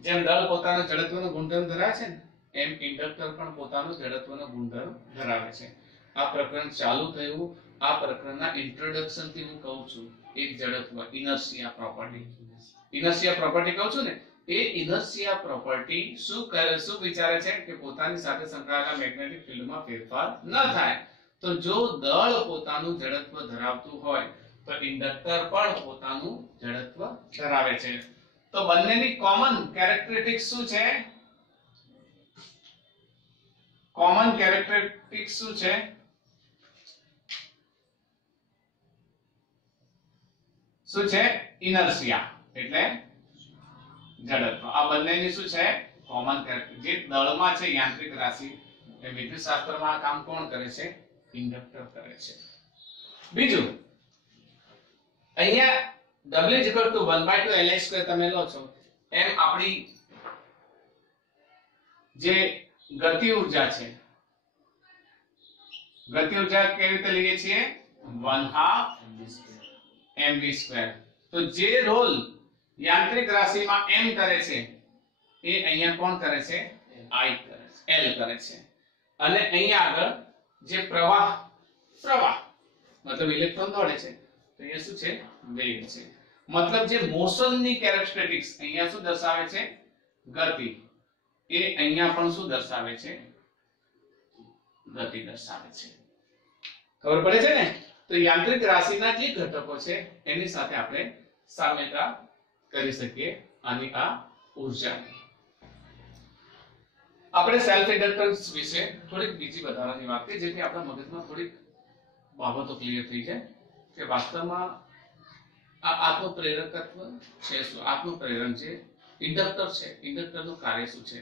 જેમ દળ પોતાનો જડત્વનો ગુણધર્મ ધરાવે છે ને, એમ ઇન્ડક્ટર પણ પોતાનો જડત્વનો ગુણધર્મ ધરાવે છે. આ પ્રકરણ ચાલુ થયું, આ પ્રકરણના ઇન્ટ્રોડક્શન થી હું કહું છું એક જડત્વ, ઇનર્શિયા પ્રોપર્ટી. ઇનર્શિયા પ્રોપર્ટી કહું છું ને, એ ઇનર્શિયા પ્રોપર્ટી શું કરે, શું વિચારે છે કે પોતાની સાથે સંકળાયેલા મેગ્નેટિક ફિલ્ડમાં ફેરફાર ન થાય. તો જો દળ પોતાનું જડત્વ ધરાવતું હોય તો ઇન્ડક્ટર પણ પોતાનું જડત્વ ધરાવે છે. તો બંનેની કોમન કેરેક્ટરિસ્ટિક્સ શું છે? કોમન કેરેક્ટરિસ્ટિક્સ શું છે? શું છે? ઇનર્શિયા એટલે જડત્વ. આ બંનેની શું છે? Common character. જે દળમાં છે યાંત્રિક રાશિ, એ વિદ્યુત શાસ્ત્રમાં આ કામ કોણ કરે છે? ઇન્ડક્ટર કરે છે. બીજું, અહીંયા W is equal to 1 by 2 Li square તમે લો છો, એમ આપણી જે ગતિ ઊર્જા છે, ગતિ ઊર્જા કેવી રીતે લઈએ છીએ? 1/2 mv square. તો જે રોલ યાંત્રિક રાશિમાં m કરે છે એ અહીંયા કોણ કરે છે? I કરે છે, L કરે છે. અને અહીંયા આગળ જે પ્રવાહ મતલબ ઇલેક્ટ્રોન દોડે છે, તો અહીંયા શું છે? વેગ છે. મતલબ જે મોશનની કેરેક્ટરિસ્ટિક્સ અહીંયા શું દર્શાવે છે? ગતિ. એ અહીંયા પણ શું દર્શાવે છે? ગતિ દર્શાવે છે. ખબર પડે છે ને? તો યાંત્રિક રાશિના જે ઘટકો છે એની સાથે આપણે સામ્યતા કરી શકીએ આની આ ઊર્જાની. આપણે સેલ્ફ ઇન્ડક્ટન્સ વિશે થોડીક બીજી વધારાની વાત કરીએ જેથી આપણા મગજમાં થોડીક બાબતો ક્લિયર થઈ જાય કે વાસ્તવમાં આ આત્મપ્રેરકત્વ છે શું, આત્મપ્રેરણ છે, ઇન્ડક્ટર છે, ઇન્ડક્ટરનું કાર્ય શું છે.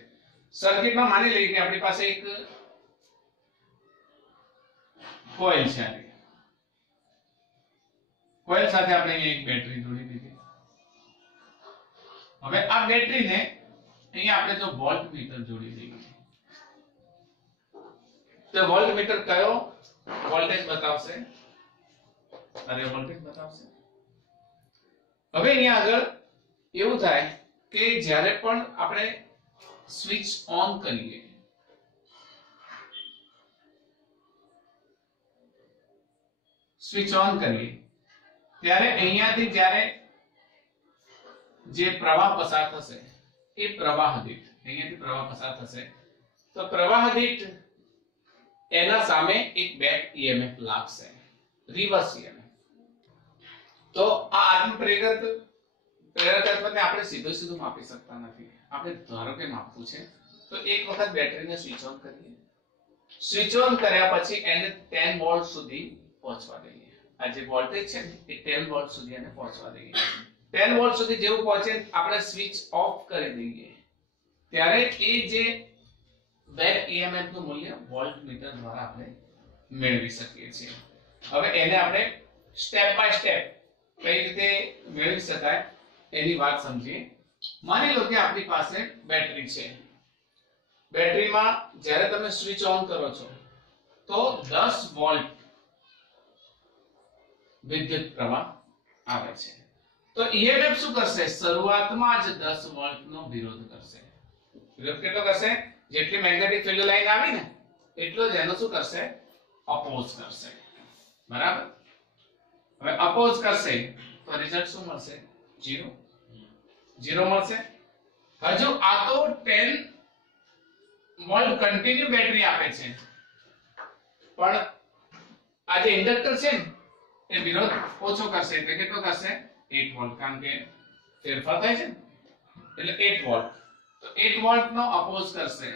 સર્કિટમાં માની લઈએ કે આપણી પાસે એક કોઇલ છે. કોઇલ સાથે આપણે અહીંયા એક બેટરી જોડી દીધી. હવે આ બેટરીને અહીંયા આપણે જો વોલ્ટમીટર જોડી દઈએ તો વોલ્ટમીટર કયો વોલ્ટેજ બતાવશે? અરે વોલ્ટેજ બતાવશે. હવે અહીંયા આગળ એવું થાય કે જ્યારે પણ આપણે સ્વિચ ઓન કરીએ ત્યારે અહીંયાથી જ્યારે જે પ્રવાહ પસાર થશે એ પ્રવાહ દીઠ અહીંયાથી પ્રવાહ પસાર થશે તો પ્રવાહ દીઠ એના સામે એક બેક ઈએમએફ લાગશે, રિવર્સ ઈએમએફ. તો આ પ્રેરકત્વને આપણે સીધું માપી શકતા નથી. આપણે ધારો કે માપવું છે તો એક વખત બેટરીને સ્વિચ ઓન કરીએ. સ્વિચ ઓન કર્યા પછી એને 10 વોલ્ટ સુધી પહોંચવા દઈએ. આ જે વોલ્ટેજ છે ને એ 10 વોલ્ટ સુધી એને પહોંચવા દઈએ. 10 વોલ્ટ સુધી જેવું પહોંચે આપણે સ્વિચ ઓફ કરી દઈએ ત્યારે એ જે બેક ઈએમએફ નું મૂલ્ય વોલ્ટમીટર દ્વારા આપણે મેળવી શકીએ છીએ. હવે એને આપણે સ્ટેપ બાય સ્ટેપ કઈ રીતે મેળવી શકાય એની વાત સમજીએ. માની લો કે આપણી પાસે બેટરી છે. બેટરીમાં જ્યારે તમે સ્વિચ ઓન કરો છો તો 10 વોલ્ટ વિદ્યુત પ્રવાહ આવે છે. તો ઈએમએફ શું કરશે? શરૂઆતમાં જ 10 વોલ્ટનો વિરોધ કરશે. વિરોધ કેટલો કરશે? જેટલી મેગ્નેટિક ફિલ્ડ લાઈન આવી ને એટલો જ એનો શું કરશે? અપોઝ કરશે. બરાબર? હવે અપોઝ કરશે તો રિઝલ્ટ શું મળશે? 0 મળશે. હજુ આ તો 10 વોલ્ટ કન્ટિન્યુ બેટરી આપે છે, પણ આ જે ઇન્ડક્ટર છે ને એ વિરોધ ઓછો કરશે. એટલે કેટલો કરશે? 8 વોલ્ટ, કારણ કે ફેરફાર થાય છે ને એટલે 8 વોલ્ટ. તો 8 વોલ્ટ નો અપોઝ કરશે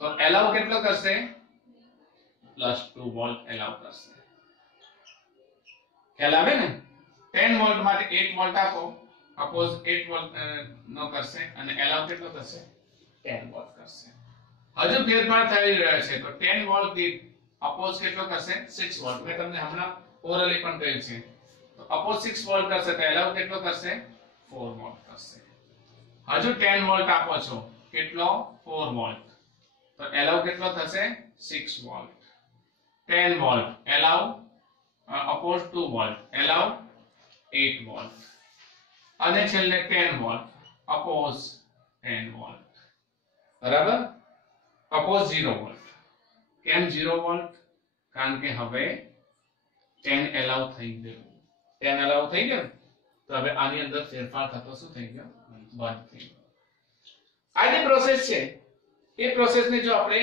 તો એલાઉ કેટલો કરશે? +2 વોલ્ટ એલાઉ કરશે. ખ્યાલ આવે ને? 10 વોલ્ટ માટે 8 વોલ્ટ આપો, અપોઝ 8 વોલ્ટ નો કરશે અને એલાઉ કેટલો કરશે? 10 વોલ્ટ કરશે. હજુ ફેરફાર થઈ રહ્યો છે તો 10 વોલ્ટ દીઠ અપોઝ કેટલો કરશે? 6 વોલ્ટ. મેં તમને હમણાં ઓરલી પણ કહ્યું છે. તો અપોઝ 6 વોલ્ટ કરશે તો એલાઉ કેટલો કરશે? 4 વોલ્ટ કરશે. હજુ 10 વોલ્ટ આપો છો, કેટલો? 4 વોલ્ટ. તો એલાઉ કેટલો થશે? 6 volt. 10 volt allow, oppose 2 volt allow 8 volt. અને છેલ્લે 10 વોલ્ટ અપોઝ 10 વોલ્ટ. બરાબર? Oppose 0 volt. કેમ 0 વોલ્ટ? કારણ કે હવે 10 એલાઉ થઈ ગયું. 10 એલાઉ થઈ ગયું તો હવે આની અંદર ફેરફાર થતો શું થઈ ગયો? બંધ થઈ ગયો. આ જે પ્રોસેસ છે એ પ્રોસેસને જો આપણે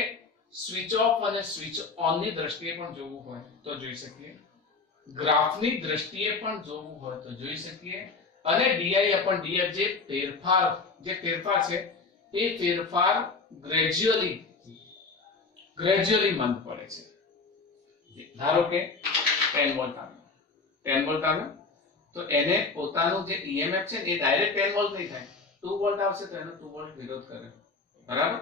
સ્વિચ ઓફ અને સ્વિચ ઓન ની દ્રષ્ટિએ પણ જોવું હોય તો જોઈ શકીએ. ગ્રાફની દ્રષ્ટિએ પણ જોવું હોય તો જોઈ શકીએ. અને di/df જે ફેરફાર છે એ ફેરફાર ગ્રેજ્યુઅલી મંદ પડે છે. ધારો કે 10 વોલ્ટ આવ્યો તો એને પોતાનું જે ઈએમએફ છે એ ડાયરેક્ટ 10 વોલ્ટ નહીં થાય. 2 વોલ્ટ આવશે તો એનો 2 વોલ્ટ વિરોધ કરે. બરાબર?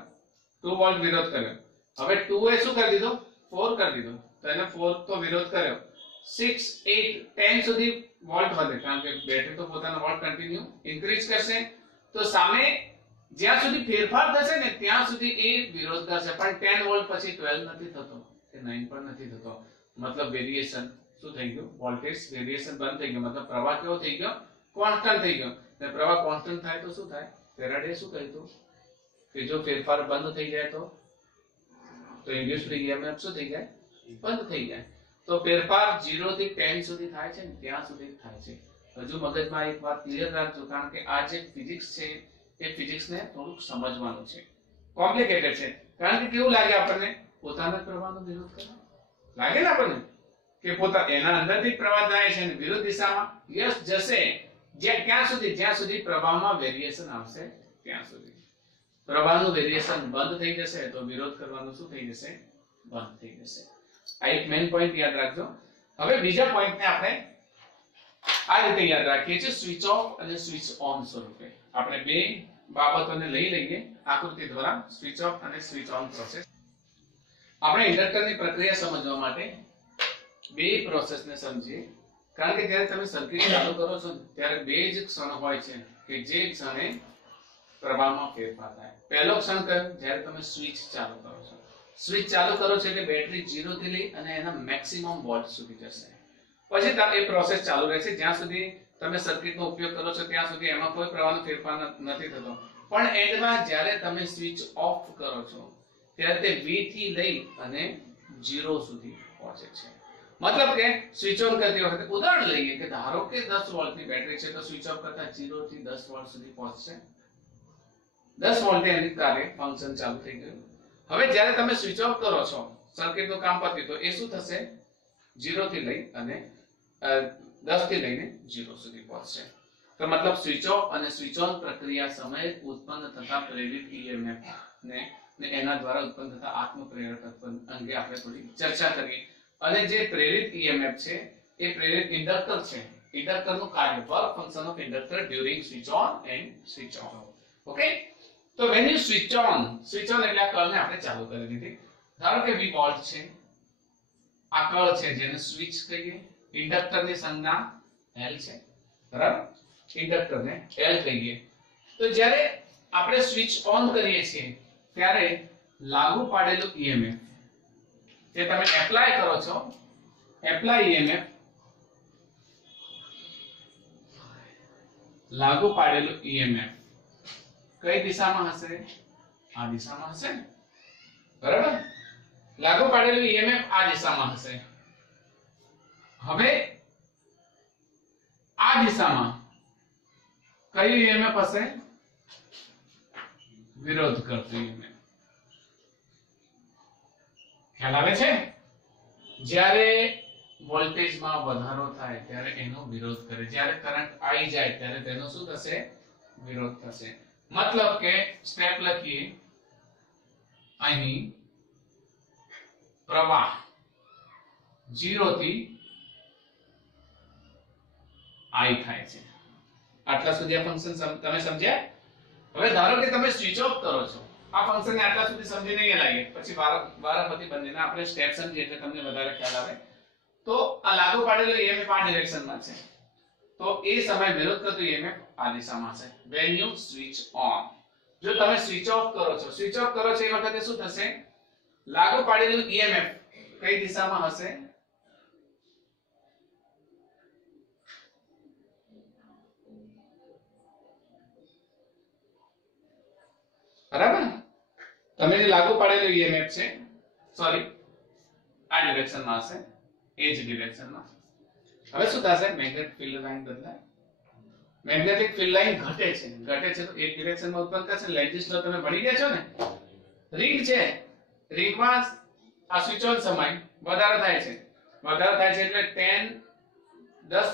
2 વોલ્ટ વિરોધ કર્યો. હવે 2 એ શું કરી દીધો? 4 કરી દીધો. તો એને 4 તો વિરોધ કર્યો. 6 8 10 સુધી વોલ્ટ વધે, કારણ કે બેટરી તો પોતાનો વોલ્ટ કન્ટિન્યુ ઇન્ક્રીઝ કરશે. તો સામે જ્યાં સુધી ફેરફાર થશે ને ત્યાં સુધી એ વિરોધ કરશે. પણ 10 વોલ્ટ પછી 12 નથી થતો કે 9 પણ નથી થતો. મતલબ વેરિએશન શું થઈ ગયું? વોલ્ટેજ વેરિએશન બંધ થઈ ગયો. મતલબ પ્રવાહ કેવો થઈ ગયો? કોન્સ્ટન્ટ થઈ ગયો. અને પ્રવાહ કોન્સ્ટન્ટ થાય તો શું થાય? ફેરાડે શું કહ્યું હતું કે જો ફેરફાર બંધ થઈ જાય તો ઇન્ડ્યુસ્ડ ઈએમએફ શું થઈ જાય? બંધ થઈ જાય. તો ફેરફાર 0 થી 10 સુધી થાય છે ને ત્યાં સુધી થાય છે. હજુ મગજમાં એક વાત ક્લિયર રાખજો, કારણ કે આ જે ફિઝિક્સ છે એ ફિઝિક્સને થોડુંક સમજવાનું છે. કોમ્પ્લિકેટેડ છે. કારણ કે કેવું લાગે આપણને? પોતાના પ્રવાહનો વિરોધ કરે લાગે ને આપણને કે પોતા એના અંદરથી પ્રવાહ જાય છે અને વિરુદ્ધ દિશામાં યસ જશે. જ્યાં સુધી પ્રવાહમાં વેરિએશન આવશે ત્યાં સુધી. પ્રવાહનું વેરિએશન બંધ થઈ જશે તો વિરોધ કરવાનું શું થઈ જશે? બંધ થઈ જશે. આ એક મેઇન પોઈન્ટ યાદ રાખજો. હવે બીજા પોઈન્ટને આપણે આ રીતે યાદ રાખીએ છીએ, સ્વિચ ઓફ અને સ્વિચ ઓન સ્વરૂપે. આપણે બે બાબતોને લઈ લઈએ આકૃતિ દ્વારા, સ્વિચ ઓફ અને સ્વિચ ઓન પ્રોસેસ. આપણે ઇન્ડક્ટરની પ્રક્રિયા સમજવા માટે બે પ્રોસેસને સમજીએ. કારણ કે જ્યારે તમે સર્કિટ ચાલુ કરો છો ત્યારે બે જ ક્ષણ હોય છે કે જે ક્ષણે પ્રવાહમાં ફેરફાર થાય. પહેલો ક્ષણ કયો? જ્યારે તમે સ્વિચ ચાલુ કરો છો. સ્વિચ ચાલુ કરો છો એટલે બેટરી 0 થી લઈ અને એના મેક્સિમમ વોલ્ટ સુધી જશે. પછી એ પ્રોસેસ ચાલુ રહે છે જ્યાં સુધી તમે સર્કિટનો ઉપયોગ કરો છો ત્યાં સુધી એમાં કોઈ પ્રવાહનો ફેરફાર નથી થતો. પણ એન્ડમાં જ્યારે તમે સ્વિચ ઓફ કરો છો ત્યારે તે V થી લઈ અને 0 સુધી પહોંચે છે. મતલબ કે સ્વિચ ઓન કરતી વખતે ઉદાહરણ લઈએ કે ધારો કે 10 વોલ્ટની બેટરી છે તો સ્વિચ ઓફ કરતા 0 થી 10 વોલ્ટ સુધી પહોંચશે. 10 વોલ્ટે એની કાર્ય ફંક્શન ચાલુ થઈ ગયું. હવે જ્યારે તમે સ્વિચ ઓફ કરો છો સર્કિટનું કામ પત્યું તો એ શું થશે 0 થી લઈ અને 10 થી લઈને 0 સુધી પહોંચશે. તો મતલબ સ્વિચ ઓફ અને સ્વિચ ઓન પ્રક્રિયા સમયે ઉત્પન્ન થતા પ્રેરિત EMF ને એના દ્વારા ઉત્પન્ન થતા આત્મપ્રેરક અંગે આપણે થોડી ચર્ચા કરીએ. અને જે પ્રેરિત EMF છે એ પ્રેરિત ઇન્ડક્ટર છે. ઇન્ડક્ટરનું કાર્ય work function of inductor during switch on and switch off. Okay, તો when you switch on એટલે આ કળને આપણે ચાલુ કરી દીધી. ધારો કે V વોલ્ટ છે, આ કળ છે જેને સ્વિચ કહીએ. ઇન્ડક્ટરની સંજ્ઞા L છે, બરાબર? ઇન્ડક્ટરને L કહીએ. તો જ્યારે આપણે સ્વિચ ઓન કરીએ છીએ ત્યારે લાગુ પાડેલું EMF જે તમે એપ્લાય કરો છો, એપ્લાય EMF લાગુ પાડેલું EMF કઈ દિશામાં હશે? આ દિશામાં હશે ને, બરાબર? લાગુ પાડેલું EMF આ દિશામાં હશે. હવે આ દિશામાં કયું EMF હશે? વિરોધ કરતું EMF. ખ્યાલ આવે છે? જ્યારે વોલ્ટેજમાં વધારો થાય ત્યારે એનો વિરોધ કરે. જ્યારે કરંટ આવી જાય ત્યારે તેનો શું થશે? વિરોધ થશે. મતલબ કે સ્ટેપ લખીએ, અહીં પ્રવાહ 0 થી I થાય છે. આટલા સુધી આ ફંક્શન તમે સમજ્યા? હવે ધારો કે તમે સ્વિચ ઓફ કરો છો, આ ફંક્શન ને આટલા સુધી સમજી નહીં લાગે, પછી વારાફરતી બંનેના આપણે સ્ટેપ સમજીએ એટલે તમને વધારે ખ્યાલ આવે. તો આ લાગુ પાડેલો EMF આ ડિરેક્શનમાં છે, તો એ સમય વિરોધ કરતું EMF આ દિશામાં છે. when you switch on, જો તમે સ્વિચ ઓફ કરો છો, સ્વિચ ઓફ કરો છો એ વખતે શું થશે? લાગુ પાડેલું EMF કઈ દિશામાં હશે? બરાબર? તમે જે લાગુ પાડેલું EMF છે, સોરી, આ ડિરેક્શનમાં હશે, એ જ ડિરેક્શનમાં. હવે શું થશે? મેગ્નેટિક ફીલ્ડ લાઈન બદલાય. મેગ્નેટિક ફીલ્ડ લાઈન ઘટે છે તો એક ડિરેક્શનમાં ઉત્પન્ન કરશે. લેન્ઝીસ લો તમે ભણી ગયા છો ને? રિંગ છે, રિંગમાં આ સ્વિચ ઓન સમય વધારો થાય છે એટલે 10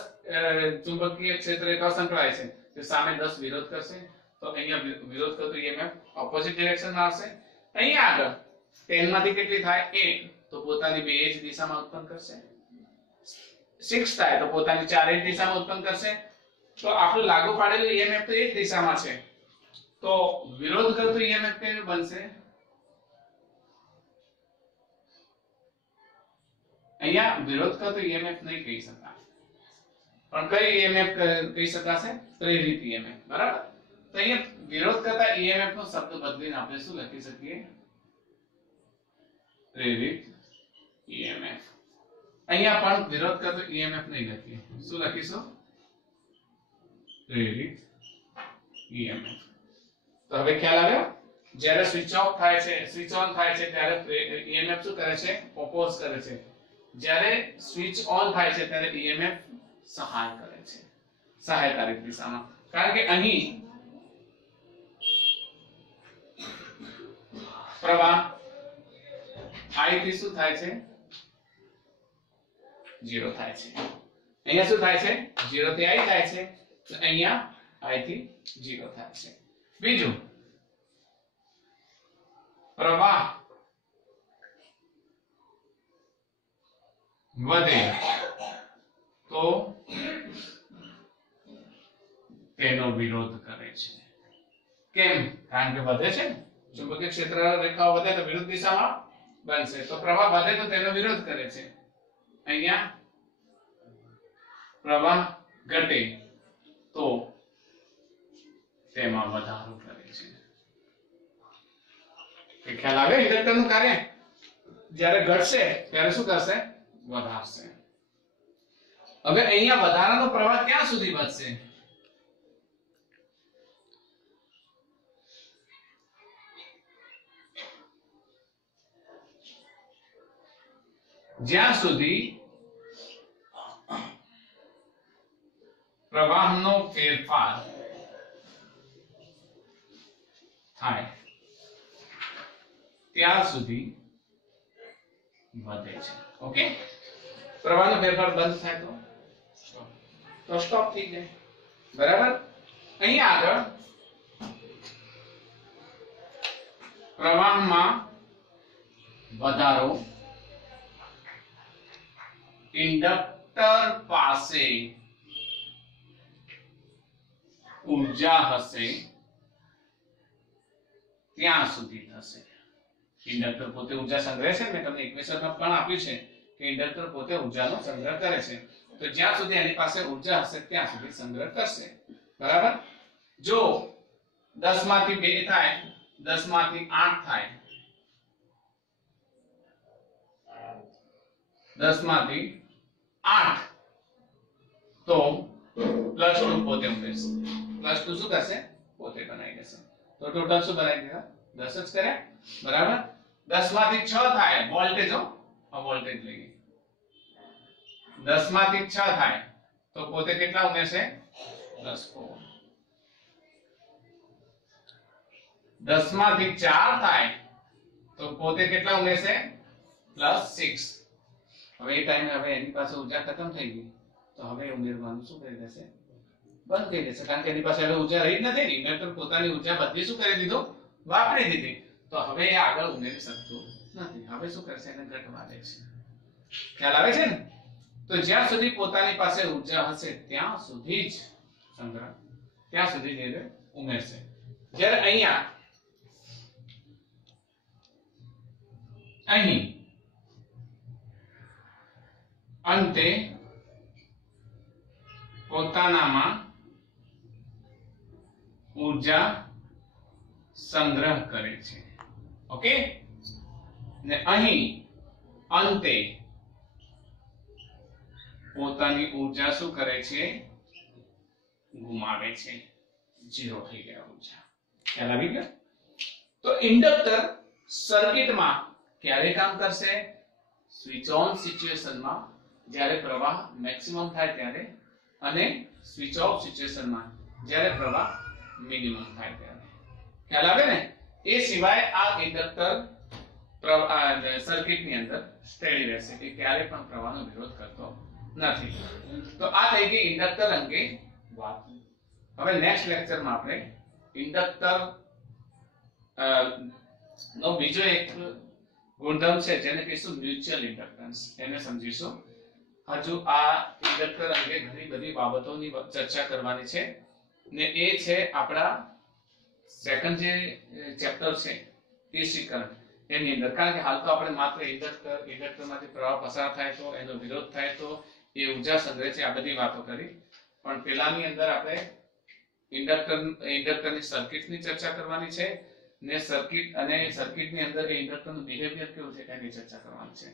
ચુંબકીય ક્ષેત્ર એક સંકળાય છે, તે સામે 10 વિરોધ કરશે. તો અહીંયા વિરોધ કરતું EMF ઓપોઝિટ ડિરેક્શનમાં આવશે. અહીંયા આગળ 10 માંથી કેટલી થાય? 1, તો પોતાની બે જ દિશામાં ઉત્પન્ન કરશે. 6 થાય તો પોતાની ચારે જ દિશામાં ઉત્પન્ન કરશે. તો આપણું લાગુ પાડેલું EMF તો એક દિશામાં છે, તો વિરોધ કરતું EMF કેવું બનશે? અહીંયા વિરોધ કરતું EMF નહીં કહી શકાય, પણ કઈ EMF કહી શકાશે? પ્રેરિત EMF. બરાબર? તો અહીંયા વિરોધ કરતા EMF નો શબ્દ બદલીને આપણે શું લખી શકીએ? પ્રેરિત EMF. અહીંયા પણ વિરોધ કરતો EMF નહીં લખીએ, શું લખીશું? પ્રેરિત EMF. તો હવે ખ્યાલ આવ્યો? જ્યારે સ્વિચ ઓફ થાય છે, સ્વિચ ઓન થાય છે ત્યારે EMF શું કરે છે? ઓપોઝ કરે છે. જ્યારે સ્વિચ ઓન થાય છે ત્યારે EMF સહાય કરે છે, સહાયકારક દિશામાં. કારણ કે અહીં પ્રવાહ I થી શું થાય છે? 0 થાય છે. અહીંયા શું થાય છે? 0 થી I થાય છે, તો અહીંયા I થી 0 થાય છે. બીજું, પ્રવાહ વધે તો તેનો વિરોધ કરે છે. કેમ? કારણ કે વધે છે ને, ચુંબકીય ક્ષેત્ર રેખાઓ વધે તો વિરુદ્ધ દિશામાં બનશે, તો પ્રવાહ વધે તો તેનો વિરોધ કરે છે. અહીંયા પ્રવાહ ઘટે તો તેમાં વધારો કરે છે. કે ખ્યાલ આવે ઇન્ડક્ટરનું કાર્ય? જ્યારે ઘટશે ત્યારે શું કરશે? વધારશે. હવે અહીંયા વધારાનો પ્રવાહ ક્યાં સુધી વધશે? જ્યાં સુધી પ્રવાહનો ફેરફાર થાય ત્યાં સુધી વધે છે. ઓકે, પ્રવાહનો ફેરફાર બંધ થાય તો સ્ટોપ થઈ જાય. બરાબર. અહીંયા આગળ પ્રવાહમાં વધારો ઇન્ડક્ટર પાસે ઊર્જા હશે ત્યાં સુધી થશે. ઇન્ડક્ટર પોતે ઊર્જા સંગ્રહે છે. મેં તમને ઇક્વેશનમાં પણ આપ્યું છે કે ઇન્ડક્ટર પોતે ઊર્જાનો સંગ્રહ કરે છે. તો જ્યાં સુધી એની પાસે ઊર્જા હશે ત્યાં સુધી સંગ્રહ કરશે. બરાબર. જો 10 માંથી 2 થાય, 10 માંથી 8 થાય, 10 માંથી 8 તો +2 પોતે ઉમેરશે. +2 શું કરશે? પોતે બનાવી દેશે. તો ટોટલ શું બનાવી દીધા? 10 જ કર્યા. બરાબર. 10 માંથી 6 થાય, વોલ્ટેજ આ વોલ્ટેજ લઈએ. 10 માંથી 6 થાય તો પોતે કેટલા ઉમેરશે? +4. 10 માંથી 4 થાય તો પોતે કેટલા ઉમેરશે? +6. હવે એ ટાઈમે હવે એની પાસે ઊર્જા ખતમ થઈ ગઈ તો હવે ઉમેરવાનું શું કરી દેશે? બંધ કરી દેશે. કારણ કે એની પાસે હવે ઊર્જા રહી જ નથી. ઇન્ડક્ટર પોતાની ઊર્જા બધી શું કરી દીધું? વાપરી દીધી. તો હવે એ આગળ ઉમેરી શકતું નથી. હવે શું કરશે? એને ઘટવા દેશે. ખ્યાલ આવે છે ને? તો જ્યાં સુધી પોતાની પાસે ઊર્જા હશે ત્યાં સુધી જ સંગ્રહ, ત્યાં સુધી જ એ ઉમેરશે. જ્યારે અહીં અંતે પોતાનામાં ઊર્જા સંગ્રહ કરે છે. ઓકે, ને અહીં અંતે પોતાની ઊર્જા શું કરે છે? ગુમાવે છે. 0 થઈ ગયા ઊર્જા. ખ્યાલ આવી ગયો? તો ઇન્ડક્ટર સર્કિટમાં ક્યારે કામ કરશે? સ્વિચ ઓન સિચ્યુએશનમાં, જ્યારે પ્રવાહ મેક્સિમમ થાય ત્યારે, અને સ્વિચ ઓફ સિચ્યુએશનમાં જ્યારે પ્રવાહ મિનિમમ થાય ત્યારે. ખ્યાલ આવે ને? એ સિવાય આ ઇન્ડક્ટર સર્કિટની અંદર સ્ટેડી રહેશે કે ક્યારે પણ પ્રવાહનો વિરોધ કરતો નથી. તો આ થઈ ગઈ ઇન્ડક્ટર અંગે વાત. હવે નેક્સ્ટ લેક્ચરમાં આપણે ઇન્ડક્ટર નો બીજો એક ગુણધર્મ છે જેને કહીશું મ્યુચ્યુઅલ ઇન્ડક્ટન્સ. એને સમજીશું. હજુ આ ઇન્ડક્ટર અંગે ઘણી બધી બાબતોની ચર્ચા કરવાની છે ને એ છે આપણા સેકન્ડ જે ચેપ્ટર છે એસી કરંટ એની અંદર. કારણ કે હાલ તો આપણે માત્ર ઇન્ડક્ટરમાંથી પ્રવાહ પસાર થાય તો એનો વિરોધ થાય તો એ ઊર્જા સંગ્રહ છે, આ બધી વાતો કરી. પણ પેલાની અંદર આપણે ઇન્ડક્ટરની સર્કિટની ચર્ચા કરવાની છે ને સર્કિટની અંદર એ ઇન્ડક્ટરનું બિહેવિયર કેવું છે એની ચર્ચા કરવાની છે.